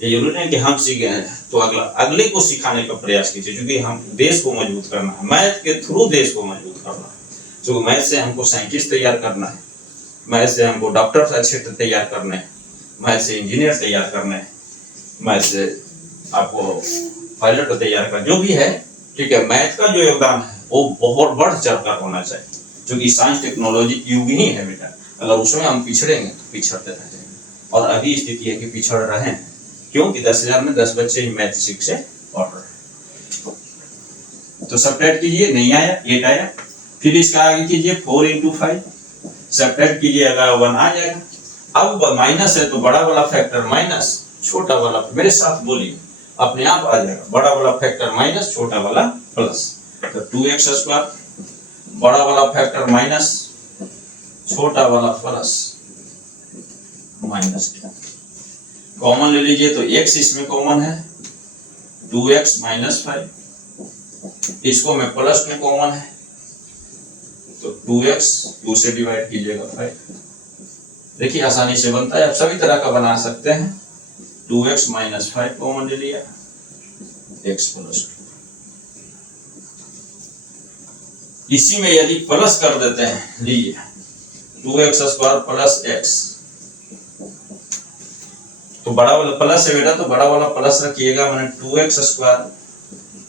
ये जरूरी नहीं कि हम सीखे हैं तो अगले को सिखाने का प्रयास कीजिए, क्योंकि हम देश को मजबूत करना है, मैथ के थ्रू देश को मजबूत करना है। जो मैथ से हमको साइंटिस्ट तैयार करना है, मैथ से हमको डॉक्टर अच्छे तैयार करने हैं, मैथ से इंजीनियर तैयार करने हैं, मैथ से आपको पायलट तैयार करना, जो भी है, ठीक है। मैथ का जो योगदान है वो बहुत बढ़ चढ़कर होना चाहिए, क्योंकि साइंस टेक्नोलॉजी युग ही है बेटा। अगर उसमें हम पिछड़ेंगे तो पिछड़ते रह जाएंगे, और अभी स्थिति है कि पिछड़ रहे हैं, क्योंकि 10,000 में 10 बच्चे ही मैथ सीख से पढ़ रहे हैं। तो सब्ट्रैक्ट कीजिए, नहीं आया 8 आया, फिर इसका आगे कीजिए 4 × 5, सब्ट्रैक्ट कीजिए, अगर 1 आ जाएगा। अब माइनस है तो बड़ा वाला फैक्टर माइनस, छोटा वाला, मेरे साथ बोलिए, अपने आप आ जाएगा, बड़ा वाला फैक्टर माइनस, छोटा वाला प्लस। तो 2x², बड़ा वाला फैक्टर माइनस, छोटा वाला प्लस, -10। कॉमन ले लीजिए तो x इसमें कॉमन है, 2x - 5, इसको में प्लस में कॉमन है तो 2x 2 से डिवाइड कीजिएगा 5। देखिए आसानी से बनता है, आप सभी तरह का बना सकते हैं। 2x - 5 कॉमन ले लिया, x + 2। इसी में यदि प्लस कर देते हैं, लीजिए 2x² + x, तो बड़ा वाला प्लस है बेटा, तो बड़ा वाला प्लस रखिएगा, मैंने 2x²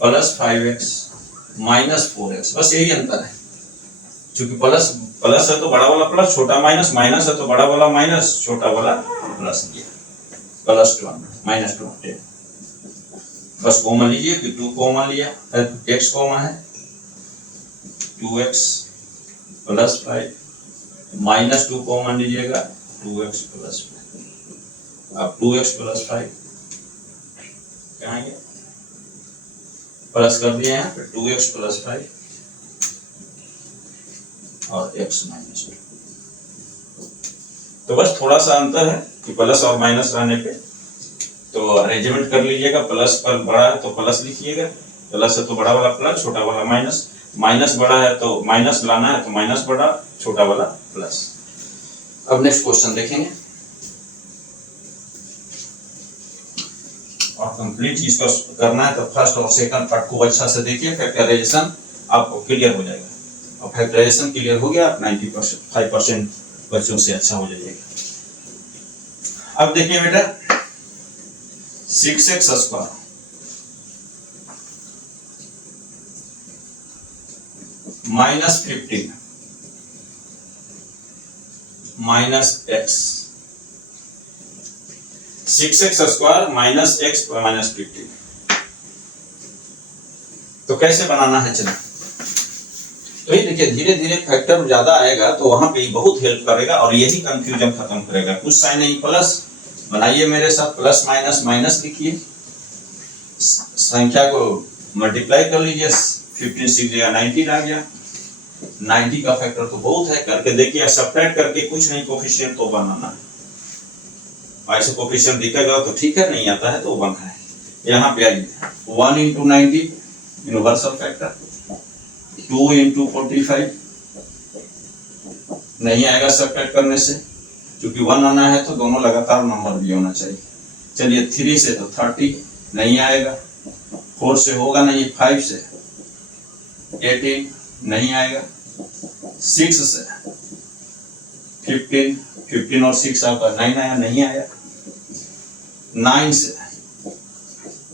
+ 5x - 4x, बस यही अंतर है। क्योंकि प्लस प्लस है तो बड़ा वाला प्लस, छोटा माइनस, माइनस है तो बड़ा वाला माइनस, छोटा वाला प्लस किया, +20 - 20। बस कॉमन लीजिए कि 2 कॉमन लिया, x कॉमन है, 2x + 5 -2 कॉमन लीजिएगा, 2x + 5। अब 2x + 5 कहाँ गया, प्लस कर दिए हैं, फिर 2x + 5 और x - 2। तो बस थोड़ा सा अंतर है कि प्लस और माइनस रहने पे तो अरेंजमेंट कर लीजिएगा। प्लस पर बड़ा है तो प्लस लिखिएगा, प्लस है तो बड़ा वाला प्लस, छोटा वाला माइनस, माइनस बड़ा है तो माइनस लाना है तो माइनस बड़ा, छोटा वाला प्लस। अब नेक्स्ट क्वेश्चन देखेंगे और कंप्लीट चीज को करना है तो फर्स्ट और सेकंड पार्ट को अच्छा से देखिए, फैक्टराइजेशन आपको क्लियर हो जाएगा। और फैक्टराइजेशन क्लियर हो गया, 95% बच्चों से अच्छा हो जाएगा। अब देखिए बेटा, 6x² -15 -x, 6x² -x -15, तो कैसे बनाना है चलिए। तो ये देखिए, धीरे धीरे फैक्टर ज्यादा आएगा तो वहां पे बहुत हेल्प करेगा और यही कंफ्यूजन खत्म करेगा। कुछ साइन नहीं, प्लस बनाइए मेरे साथ, प्लस माइनस माइनस लिखिए, संख्या को मल्टीप्लाई कर लीजिए, 15 6 जगह 19 आ गया। 90 का फैक्टर तो बहुत है, करके देखिए, सब्ट्रैक्ट करके कुछ नहीं, कोफिशिएंट तो बनाना है। ऐसे कोफिशिएंट दिखेगा तो ठीक है, नहीं आता है तो 1 है। यहाँ पे आइए, 1 × 90 यूनिवर्सल फैक्टर, 2 × 45 नहीं आएगा सब्ट्रैक्ट करने से, क्योंकि 1 आना है तो दोनों लगातार नंबर भी होना चाहिए। चलिए 3 से तो 30 नहीं आएगा, 4 से होगा नहीं, 5 से 18 नहीं आएगा, 6 से 15 और 6 आपका 9 आया, नहीं आया, 9 से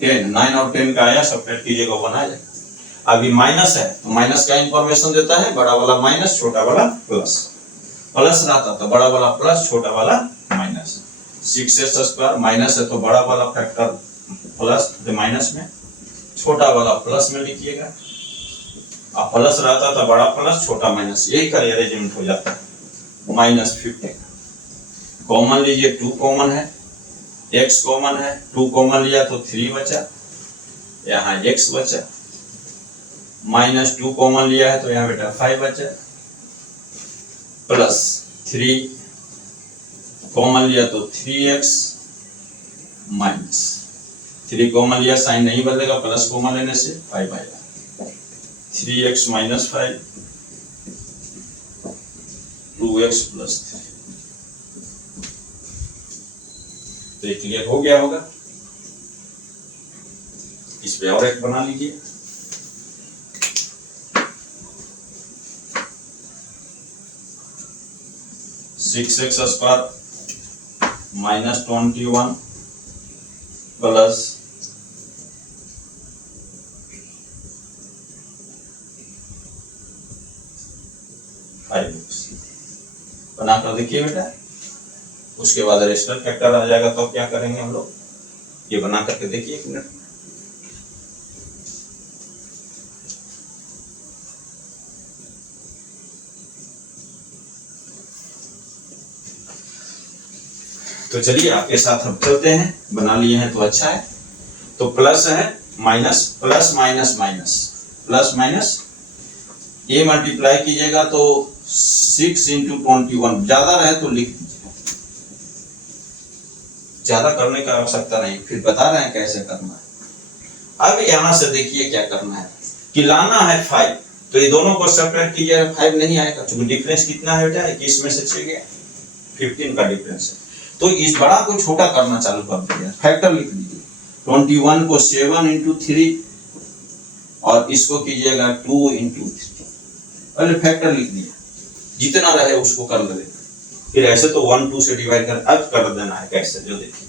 10, 9 और 10 का आया, सब्ट्रैक्ट कीजिएगा 1 आ जाएगा। अभी माइनस है तो माइनस का इंफॉर्मेशन देता है, बड़ा वाला माइनस छोटा वाला प्लस, प्लस रहता तो बड़ा वाला प्लस छोटा वाला माइनस, 6x² माइनस है तो बड़ा वाला फैक्टर प्लस माइनस में, छोटा वाला प्लस में लिखिएगा, अब प्लस रहता तो बड़ा प्लस छोटा माइनस, यही का अरेंजमेंट हो जाता है। -15 कॉमन लीजिए, 2 कॉमन है, x कॉमन है, 2 कॉमन लिया तो 3 बचा, यहाँ x बचा, -2 कॉमन लिया है तो यहाँ बेटा 5 बचा, प्लस 3 कॉमन लिया तो 3x, माइनस 3 कॉमन लिया, साइन नहीं बदलेगा, प्लस कॉमन लेने से 5 आएगा, 3x - 5, 2x + 3। तो ये क्लियर हो गया होगा। इस पे और एक बना लीजिए, (6x² - 21 प्लस बना कर देखिए बेटा, उसके बाद रेशनल फैक्टर आ जाएगा तो क्या करेंगे हम लोग, ये बना करके देखिए 1 मिनट। तो चलिए आपके साथ हम चलते हैं, बना लिए हैं तो अच्छा है। तो प्लस है minus, plus minus minus, plus minus ये मल्टीप्लाई कीजिएगा तो 6 × 21, ज्यादा रहे तो लिख दीजिए, ज्यादा करने का आवश्यकता नहीं, फिर बता रहे हैं कैसे करना है। अब यहां से देखिए क्या करना है कि लाना है 5, तो ये दोनों को सब्ट्रैक्ट कीजिएगा, 5 नहीं आएगा क्योंकि डिफरेंस कितना है बेटा, 21 में से 6 गया, 15 का डिफरेंस है। तो इस बड़ा को छोटा करना चालू कर दिया, फैक्टर लिख दीजिए, 21 को 7 × 3 और इसको कीजिएगा 2 × 3, पहले फैक्टर लिख दिया, जितना रहे उसको कर दे, फिर ऐसे तो 1 2 से डिवाइड कर अब कर देना है कैसे, जो देखिए।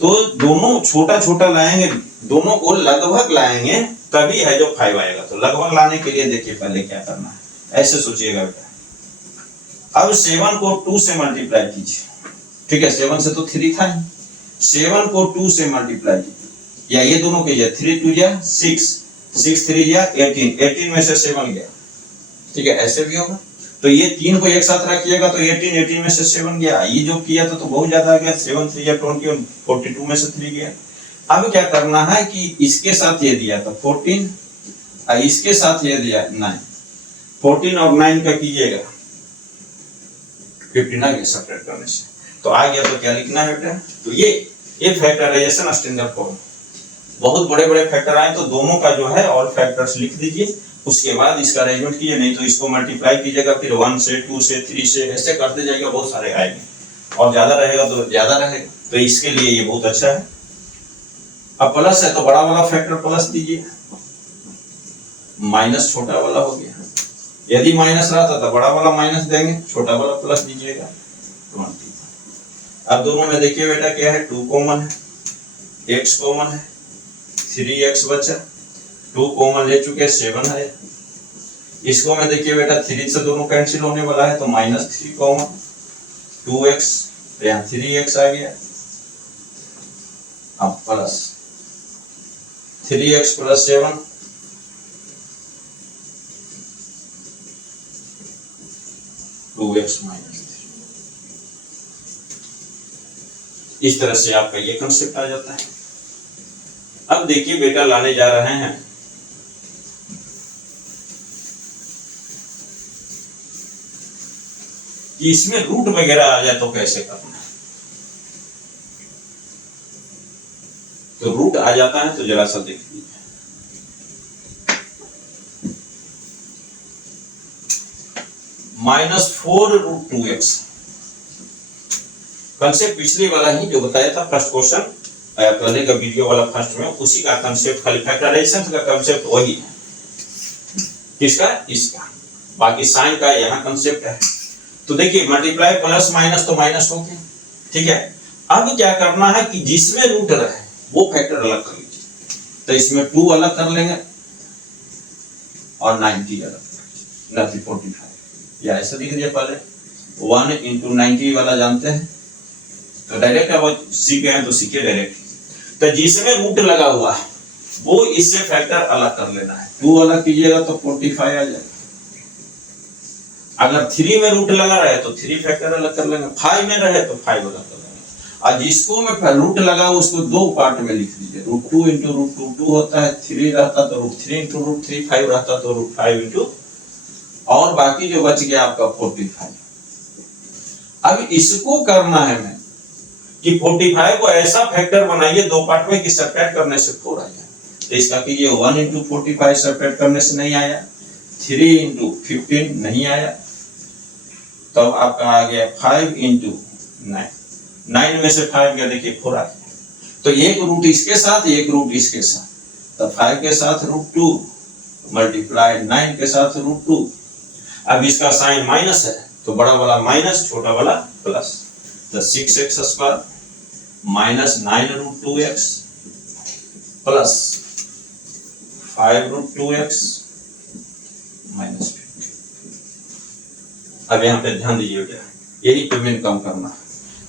तो दोनों छोटा छोटा लाएंगे, दोनों को लगभग लाएंगे तभी है जो 5 आएगा। तो लगभग लाने के लिए देखिए पहले क्या करना है, ऐसे सोचिएगा बेटा। अब 7 को 2 से मल्टीप्लाई कीजिए, ठीक है, 7 से तो 3 था ही, 7 को 2 से मल्टीप्लाई कीजिए, या ये दोनों कीजिए, 3 2 या 6, 6 3 या 18, 18 में से 7 गया, ठीक है, ऐसे भी होगा। तो ये 3 को एक साथ रखिएगा तो 18, 18 में से 7 गया, ये जो किया था तो बहुत ज्यादा आ गया, 7 3 या 20, 42 में से 3 गया। अब क्या करना है कि इसके साथ ये दिया था 14, और इसके साथ ये दिया 9, 14 और 9 का कीजिएगा 15 आ गया सब्ट्रैक्ट करने से, तो आ गया। तो क्या लिखना है बेटा, तो ये फैक्टराइजेशन स्टैंडर्ड फॉर्म। बहुत बड़े बड़े फैक्टर आए तो दोनों का जो है ऑल फैक्टर्स लिख दीजिए, उसके बाद इसका अरेंजमेंट कीजिए, नहीं तो इसको मल्टीप्लाई कीजिएगा, फिर 1 से 2 से 3 से ऐसे करते जाइएगा, बहुत सारे आएंगे, और ज्यादा रहेगा तो ज्यादा रहेगा। तो इसके लिए ये बहुत अच्छा है। अब प्लस है तो बड़ा वाला फैक्टर प्लस दीजिए, माइनस छोटा वाला हो गया, यदि माइनस रहता तो बड़ा वाला माइनस देंगे, छोटा वाला प्लस दीजिएगा 20। अब दोनों में देखिए बेटा क्या है, 2 कॉमन है, x कॉमन है, 3x बचा, 2 कॉमन ले चुके, 7 है। इसको में देखिए बेटा 3 से दोनों कैंसिल होने वाला है तो -3 कॉमन, 2x, यहाँ 3x आ गया, अब प्लस 3x + 7, इस तरह से आपका ये कंसेप्ट आ जाता है। अब देखिए बेटा लाने जा रहे हैं कि इसमें रूट वगैरह आ जाए तो कैसे करना है। तो रूट आ जाता है तो जरा सा देख लीजिए, -4√2x, कंसेप्ट पिछले वाला ही जो बताया था फर्स्ट क्वेश्चन पहले का वीडियो वाला फर्स्ट में, उसी का कंसेप्ट, खाली फैक्टराइजेशन का कंसेप्ट वही है। किसका? इसका। बाकी साइन का यहाँ कंसेप्ट है। तो देखिए मल्टीप्लाई प्लस माइनस तो माइनस हो गया, ठीक है। अब क्या करना है कि जिसमें रूट रहे वो फैक्टर अलग कर लीजिए। तो इसमें 2 अलग कर लेंगे और 90 अलग, 45, या ऐसा लिख दिया पहले 1 × 90 वाला जानते हैं, तो डायरेक्ट अब सीखे हैं तो सीखे डायरेक्ट। तो जिसमें रूट लगा हुआ है वो इससे फैक्टर अलग कर लेना है। 2 अलग कीजिएगा तो 45 आ जाएगा। अगर 3 में रूट लगा रहे तो 3 फैक्टर अलग कर लेंगे, 5 में रहे तो 5 अलग कर लेंगे। और जिसको में रूट लगा उसको 2 पार्ट में लिख लीजिए। √2 × √2 2 होता है, 3 रहता तो √3 × √3, 5 रहता तो √5 × और बाकी जो बच गया आपका 45। अब इसको करना है मैं कि 45 को ऐसा फैक्टर बनाइए 2 पार्ट में कि सेपरेट करने से 4 आ जाए। तो इसका कीजिए 1 × 45 सेपरेट करने से नहीं आया, 3 × 15 नहीं आया, तब आपका आ गया 5 × 9, 9 में से 5 गया, देखिए 4 आ गया। तो एक रूट इसके साथ, एक रूट इसके साथ, तो 5 के साथ √2 मल्टीप्लाई 9 के साथ √2। अब इसका साइन माइनस है तो बड़ा वाला माइनस, छोटा वाला प्लस, तो 6x² minus 9√2x plus 5√2x minus 50। अब यहाँ पे ध्यान दीजिएगा, यही पेमेंट कम करना है।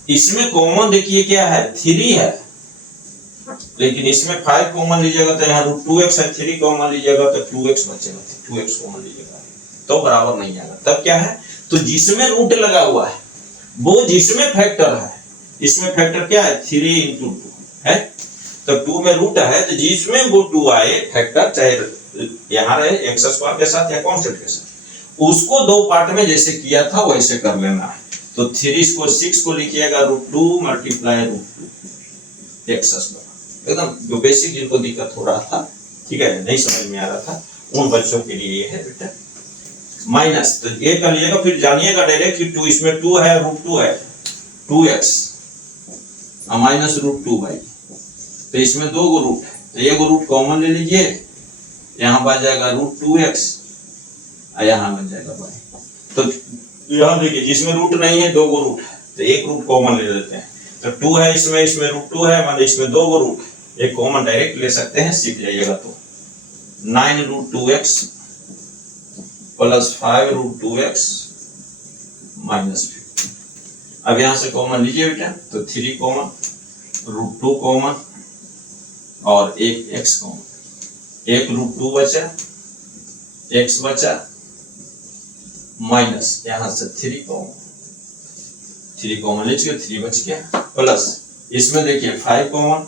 इसमें कॉमन देखिए क्या है, 3 है, लेकिन इसमें 5 कॉमन लीजिएगा तो यहाँ √2x है, 3 कॉमन लीजिएगा तो 2x बचेगा, 2x कॉमन लीजिएगा तो बराबर नहीं आएगा। तब क्या है, तो जिसमें रूट लगा हुआ है वो जिसमें फैक्टर है, इसमें फैक्टर क्या है 3 × 2 है, तो 2 में रूट है तो जिसमें वो 2 आए फैक्टर, चाहे यहाँ रहे x² के साथ या कांस्टेंट के साथ, उसको 2 पार्ट में जैसे किया था वैसे कर लेना है। तो 3 को 6 को लिखिएगा √2 मल्टीप्लाई √2 x²। एकदम जो बेसिक जिनको दिक्कत हो रहा था, ठीक है, नहीं समझ में आ रहा था, उन बच्चों के लिए ये है बेटा। माइनस तो ये कर लीजिएगा, फिर जानिएगा डायरेक्ट कि 2, इसमें 2 है, √2 है, 2x माइनस √2y, तो इसमें 2 गो रूट है, तो एक रूट कॉमन ले लीजिए, यहाँ बच जाएगा √2x और यहाँ बच जाएगा y। तो यहाँ देखिए जिसमें रूट नहीं है 2 गो रूट है, तो एक रूट कॉमन ले लेते हैं। तो 2 है इसमें √2 है, मतलब इसमें 2 गो रूट है, एक कॉमन डायरेक्ट ले सकते हैं, सीख जाइएगा। तो 9√2x प्लस 5√2x माइनस 50। अब यहाँ से कॉमन लीजिए बेटा, तो 3 कॉमन, √2 कॉमन और एक x कॉमन, एक √2 बचा, x बचा, माइनस यहाँ से 3 कॉमन, 3 कॉमन ले चुके, 3 बच गया, प्लस इसमें देखिए 5 कॉमन,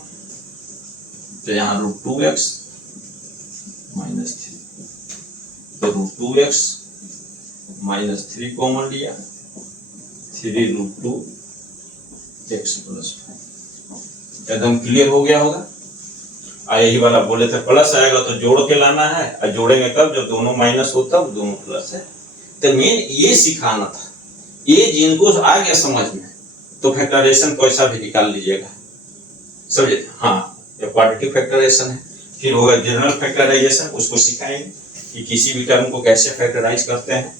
तो यहाँ √2x माइनस 3, तो √2x माइनस 3 कॉमन लिया, 3√2x प्लस 5। एकदम क्लियर हो गया होगा। यही वाला बोले थे प्लस आएगा तो जोड़ के लाना है, और जोड़ेंगे कब, जब दोनों माइनस हो तब दोनों प्लस है। तो मेन ये सिखाना था, ये जिनको आ गया समझ में तो फैक्टराइजेशन कैसा भी निकाल लीजिएगा, समझे। हाँ, ये क्वाड्रेटिक फैक्टराइजेशन है, फिर होगा जनरल फैक्टराइजेशन, उसको सिखाएंगे कि किसी भी टर्म को कैसे फैक्टराइज करते हैं।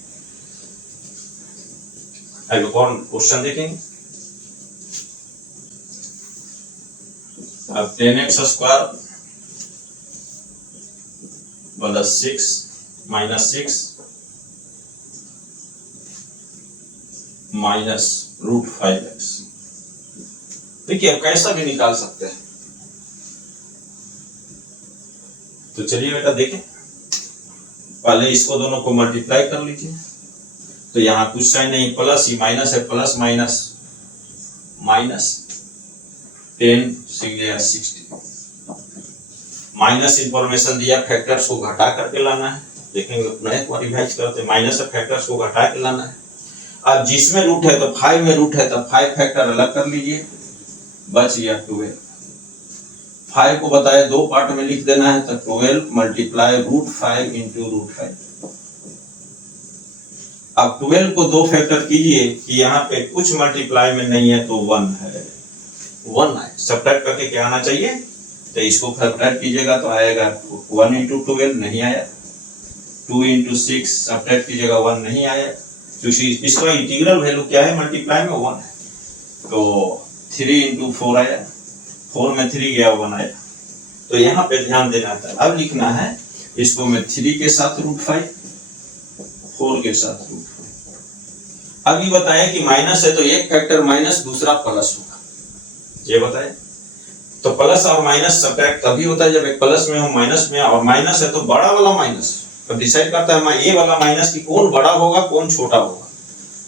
अब कौन क्वेश्चन देखेंगे। अब 10x² plus 6 minus 6 minus √5x। देखिए अब कैसा भी निकाल सकते हैं। तो चलिए बेटा देखें, पहले इसको दोनों को मल्टीप्लाई कर लीजिए। तो यहाँ कुछ साइन नहीं, प्लस ही माइनस है, plus minus minus 10 60, minus information दिया, फैक्टर्स को घटा करके लाना है। देखेंगे नए को रिवाइज करते, माइनस से फैक्टर्स को घटा के लाना है। अब जिसमें रूट है तो 5 में रूट है तो 5 फैक्टर अलग कर लीजिए, बच गया 12। 5 को बताया 2 पार्ट में लिख देना है, तो 12 मल्टीप्लाई √5 × √5। अब 12 को 2 फैक्टर कीजिए कि यहाँ पे कुछ मल्टीप्लाई में नहीं है तो 1 है, 1 आए, सब्ट्रैक्ट करके क्या आना चाहिए, तो इसको सब्ट्रैक्ट कीजिएगा तो आएगा 1 इंटू 12 नहीं आया, 2 इंटू 6 सब्ट्रैक्ट कीजिएगा 1 नहीं आया, तो इसका इंटीग्रल वैल्यू क्या है, मल्टीप्लाई में 1 है, तो 3 इंटू 4 आया, 4 में 3 गया 1 आया। तो यहाँ पे ध्यान देना था, अब लिखना है इसको मैं 3 के साथ √5, 4 के साथ √5। अब ये बताया कि माइनस है तो एक फैक्टर माइनस दूसरा प्लस होगा, ये बताए। तो प्लस और माइनस सब्ट्रैक्ट तभी होता है जब एक प्लस में हो माइनस में, और माइनस है तो बड़ा वाला माइनस तो डिसाइड करता है ये वाला माइनस की कौन बड़ा होगा कौन छोटा होगा,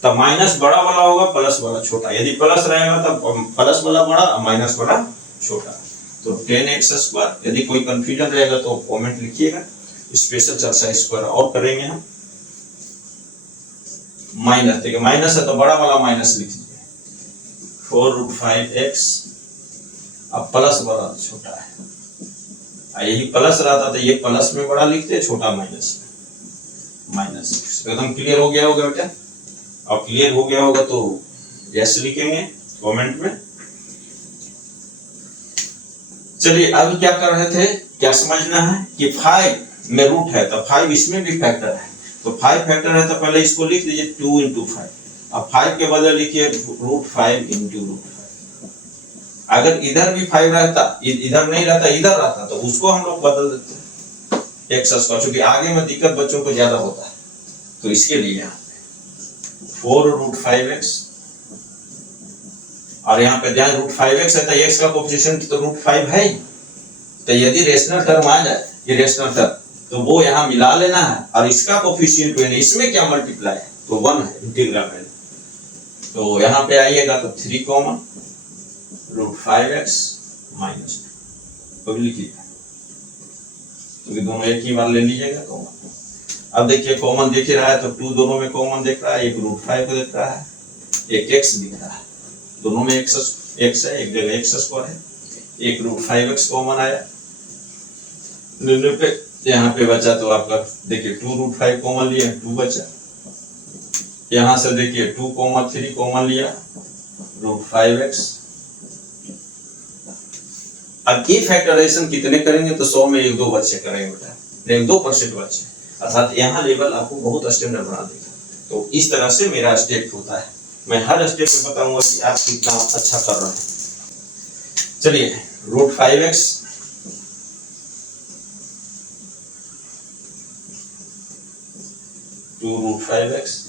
तब माइनस बड़ा वाला होगा प्लस वाला छोटा, यदि प्लस रहेगा तब प्लस वाला बड़ा माइनस वाला छोटा। तो 10x², यदि कोई कंफ्यूजन रहेगा तो कमेंट लिखिएगा, स्पेशल चर्चा इस पर और करेंगे हम। माइनस, ठीक है, माइनस है तो बड़ा वाला माइनस लिख दीजिए, 4√5x, अब प्लस वाला छोटा है, यही प्लस रहता तो ये प्लस में बड़ा लिखते, छोटा माइनस में, -6। एकदम क्लियर हो गया होगा बेटा, अब क्लियर हो गया होगा तो यस लिखेंगे कमेंट में। चलिए अब क्या कर रहे थे, क्या समझना है कि 5 में रूट है तो 5 इसमें भी फैक्टर है, तो 5 फैक्टर है तो पहले इसको लिख दीजिए 2 इंटू 5, अब 5 के बदले लिखिए √5 इंटू √5। अगर इधर भी 5 रहता, इधर नहीं रहता, इधर रहता तो उसको हम लोग बदल देते x², क्योंकि आगे में दिक्कत बच्चों को ज्यादा होता है, तो इसके लिए यहाँ 4√5x, और यहाँ पे ध्यान √5x है तो x का कोएफिशिएंट तो √5 है ही, तो यदि रेशनल टर्म आ जाए, ये रेशनल टर्म, तो वो यहाँ मिला लेना है, और इसका कोएफिशिएंट इसमें क्या मल्टीप्लाई है तो 1 है, इंटीग्रल है, तो यहाँ पे आइएगा तो 3 कॉमन, √5x माइनस, तो लिखिए, क्योंकि दोनों एक ही बार ले लीजिएगा कॉमन। अब देखिए कॉमन दिख रहा है तो 2 दोनों में कॉमन दिख रहा है, एक √5 को दिख रहा है, एक x दिख रहा है, दोनों में x है, एक जगह x² है, एक √5x कॉमन आया, पे यहाँ पे बचा तो आपका देखिए 2√5 कॉमन लिया, 2 बचा, यहाँ से देखिए 2 कॉमन 3 कॉमन लिया, √5x। अब ये फैक्टराइजेशन कितने करेंगे तो 100 में 1-2 बच्चे करेंगे बेटा, 1-2% बच्चे, अर्थात यहाँ लेवल आपको बहुत स्टैंडर्ड बना देगा। तो इस तरह से मेरा स्टेप होता है, मैं हर स्टेप में बताऊंगा कि आप कितना अच्छा कर रहे हैं। चलिए √5x, √5x,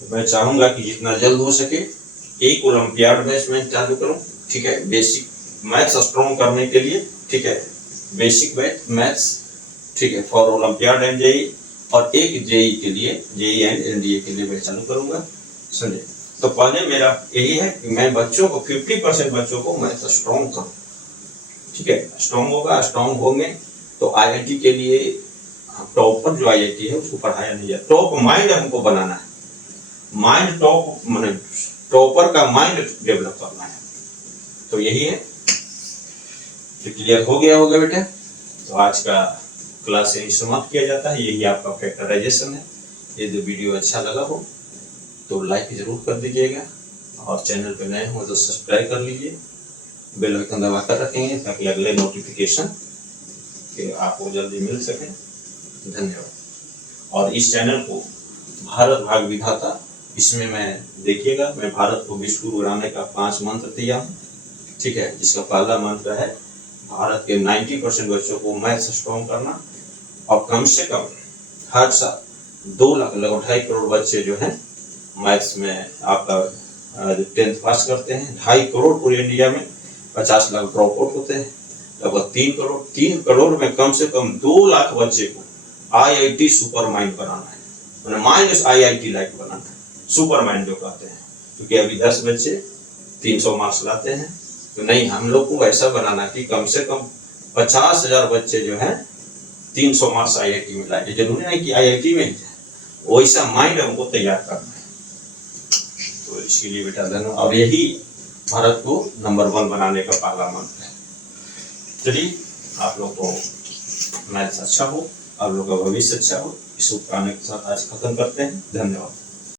मैं चाहूंगा कि जितना जल्द हो सके एक ओलंपियाड बैच में चालू करूं, ठीक है, बेसिक मैथ्स स्ट्रॉन्ग करने के लिए, ठीक है, बेसिक मैथ्स, ठीक है, फॉर ओलंपियाड एंड जेई, और एक जेई के लिए, जेई एंड एनडीए के लिए मैं चालू करूंगा, समझे। तो पहले मेरा यही है कि मैं बच्चों को 50% बच्चों को मैथ्स स्ट्रॉन्ग करूं, ठीक है, स्ट्रॉन्ग होंगे तो आईआईटी के लिए टॉपर जो आईआईटी है उसको पढ़ाया नहीं जाता, टॉप माइंड हमको बनाना है, माइंड टॉप, माने टॉपर का माइंड डेवलप करना है, तो यही है। तो क्लियर हो गया होगा बेटा, तो आज का क्लास यही समाप्त किया जाता है, यही आपका फैक्टराइजेशन है। यदि वीडियो अच्छा लगा हो तो लाइक जरूर कर दीजिएगा, और चैनल पे नए हो तो सब्सक्राइब कर लीजिए, बेल आइकन दबा कर रखेंगे ताकि अगले नोटिफिकेशन के आपको जल्दी मिल सके। धन्यवाद। और इस चैनल को भारत भाग विधाता, इसमें मैं देखिएगा, मैं भारत को विश्व गुरु बनाने का 5 मंत्र दिया हूँ, ठीक है, जिसका पहला मंत्र है भारत के 90% बच्चों को मैथ्स स्ट्रॉन्ग करना, और कम से कम हर साल 2 लाख लगभग 2.5 करोड़ बच्चे जो हैं मैथ्स में आपका 10th पास करते हैं। 2.5 करोड़ पूरे इंडिया में, 50 लाख ड्रॉप आउट होते हैं, लगभग 3 करोड़ में कम से कम 2 लाख बच्चे को आईआईटी सुपर माइंड बनाना है, मतलब माइंड आईआईटी लाइक बनाना है, सुपर माइंड जो कहते हैं, क्योंकि अभी 10 बच्चे 300 मार्क्स लाते हैं, तो नहीं, हम लोग को ऐसा बनाना कि कम से कम 50,000 बच्चे जो हैं 300 मार्क्स आईआईटी में लाए, जरूरी नहीं कि आईआईटी में, वैसा माइंड हमको तैयार करना है। तो इसके लिए बेटा धन्यवाद, और यही भारत को नंबर 1 बनाने का पहला मंत्र है। चलिए आप लोग को मैथ्स अच्छा हो, आप लोग का भविष्य अच्छा हो, इस शुभकामना के साथ आज खत्म करते हैं। धन्यवाद।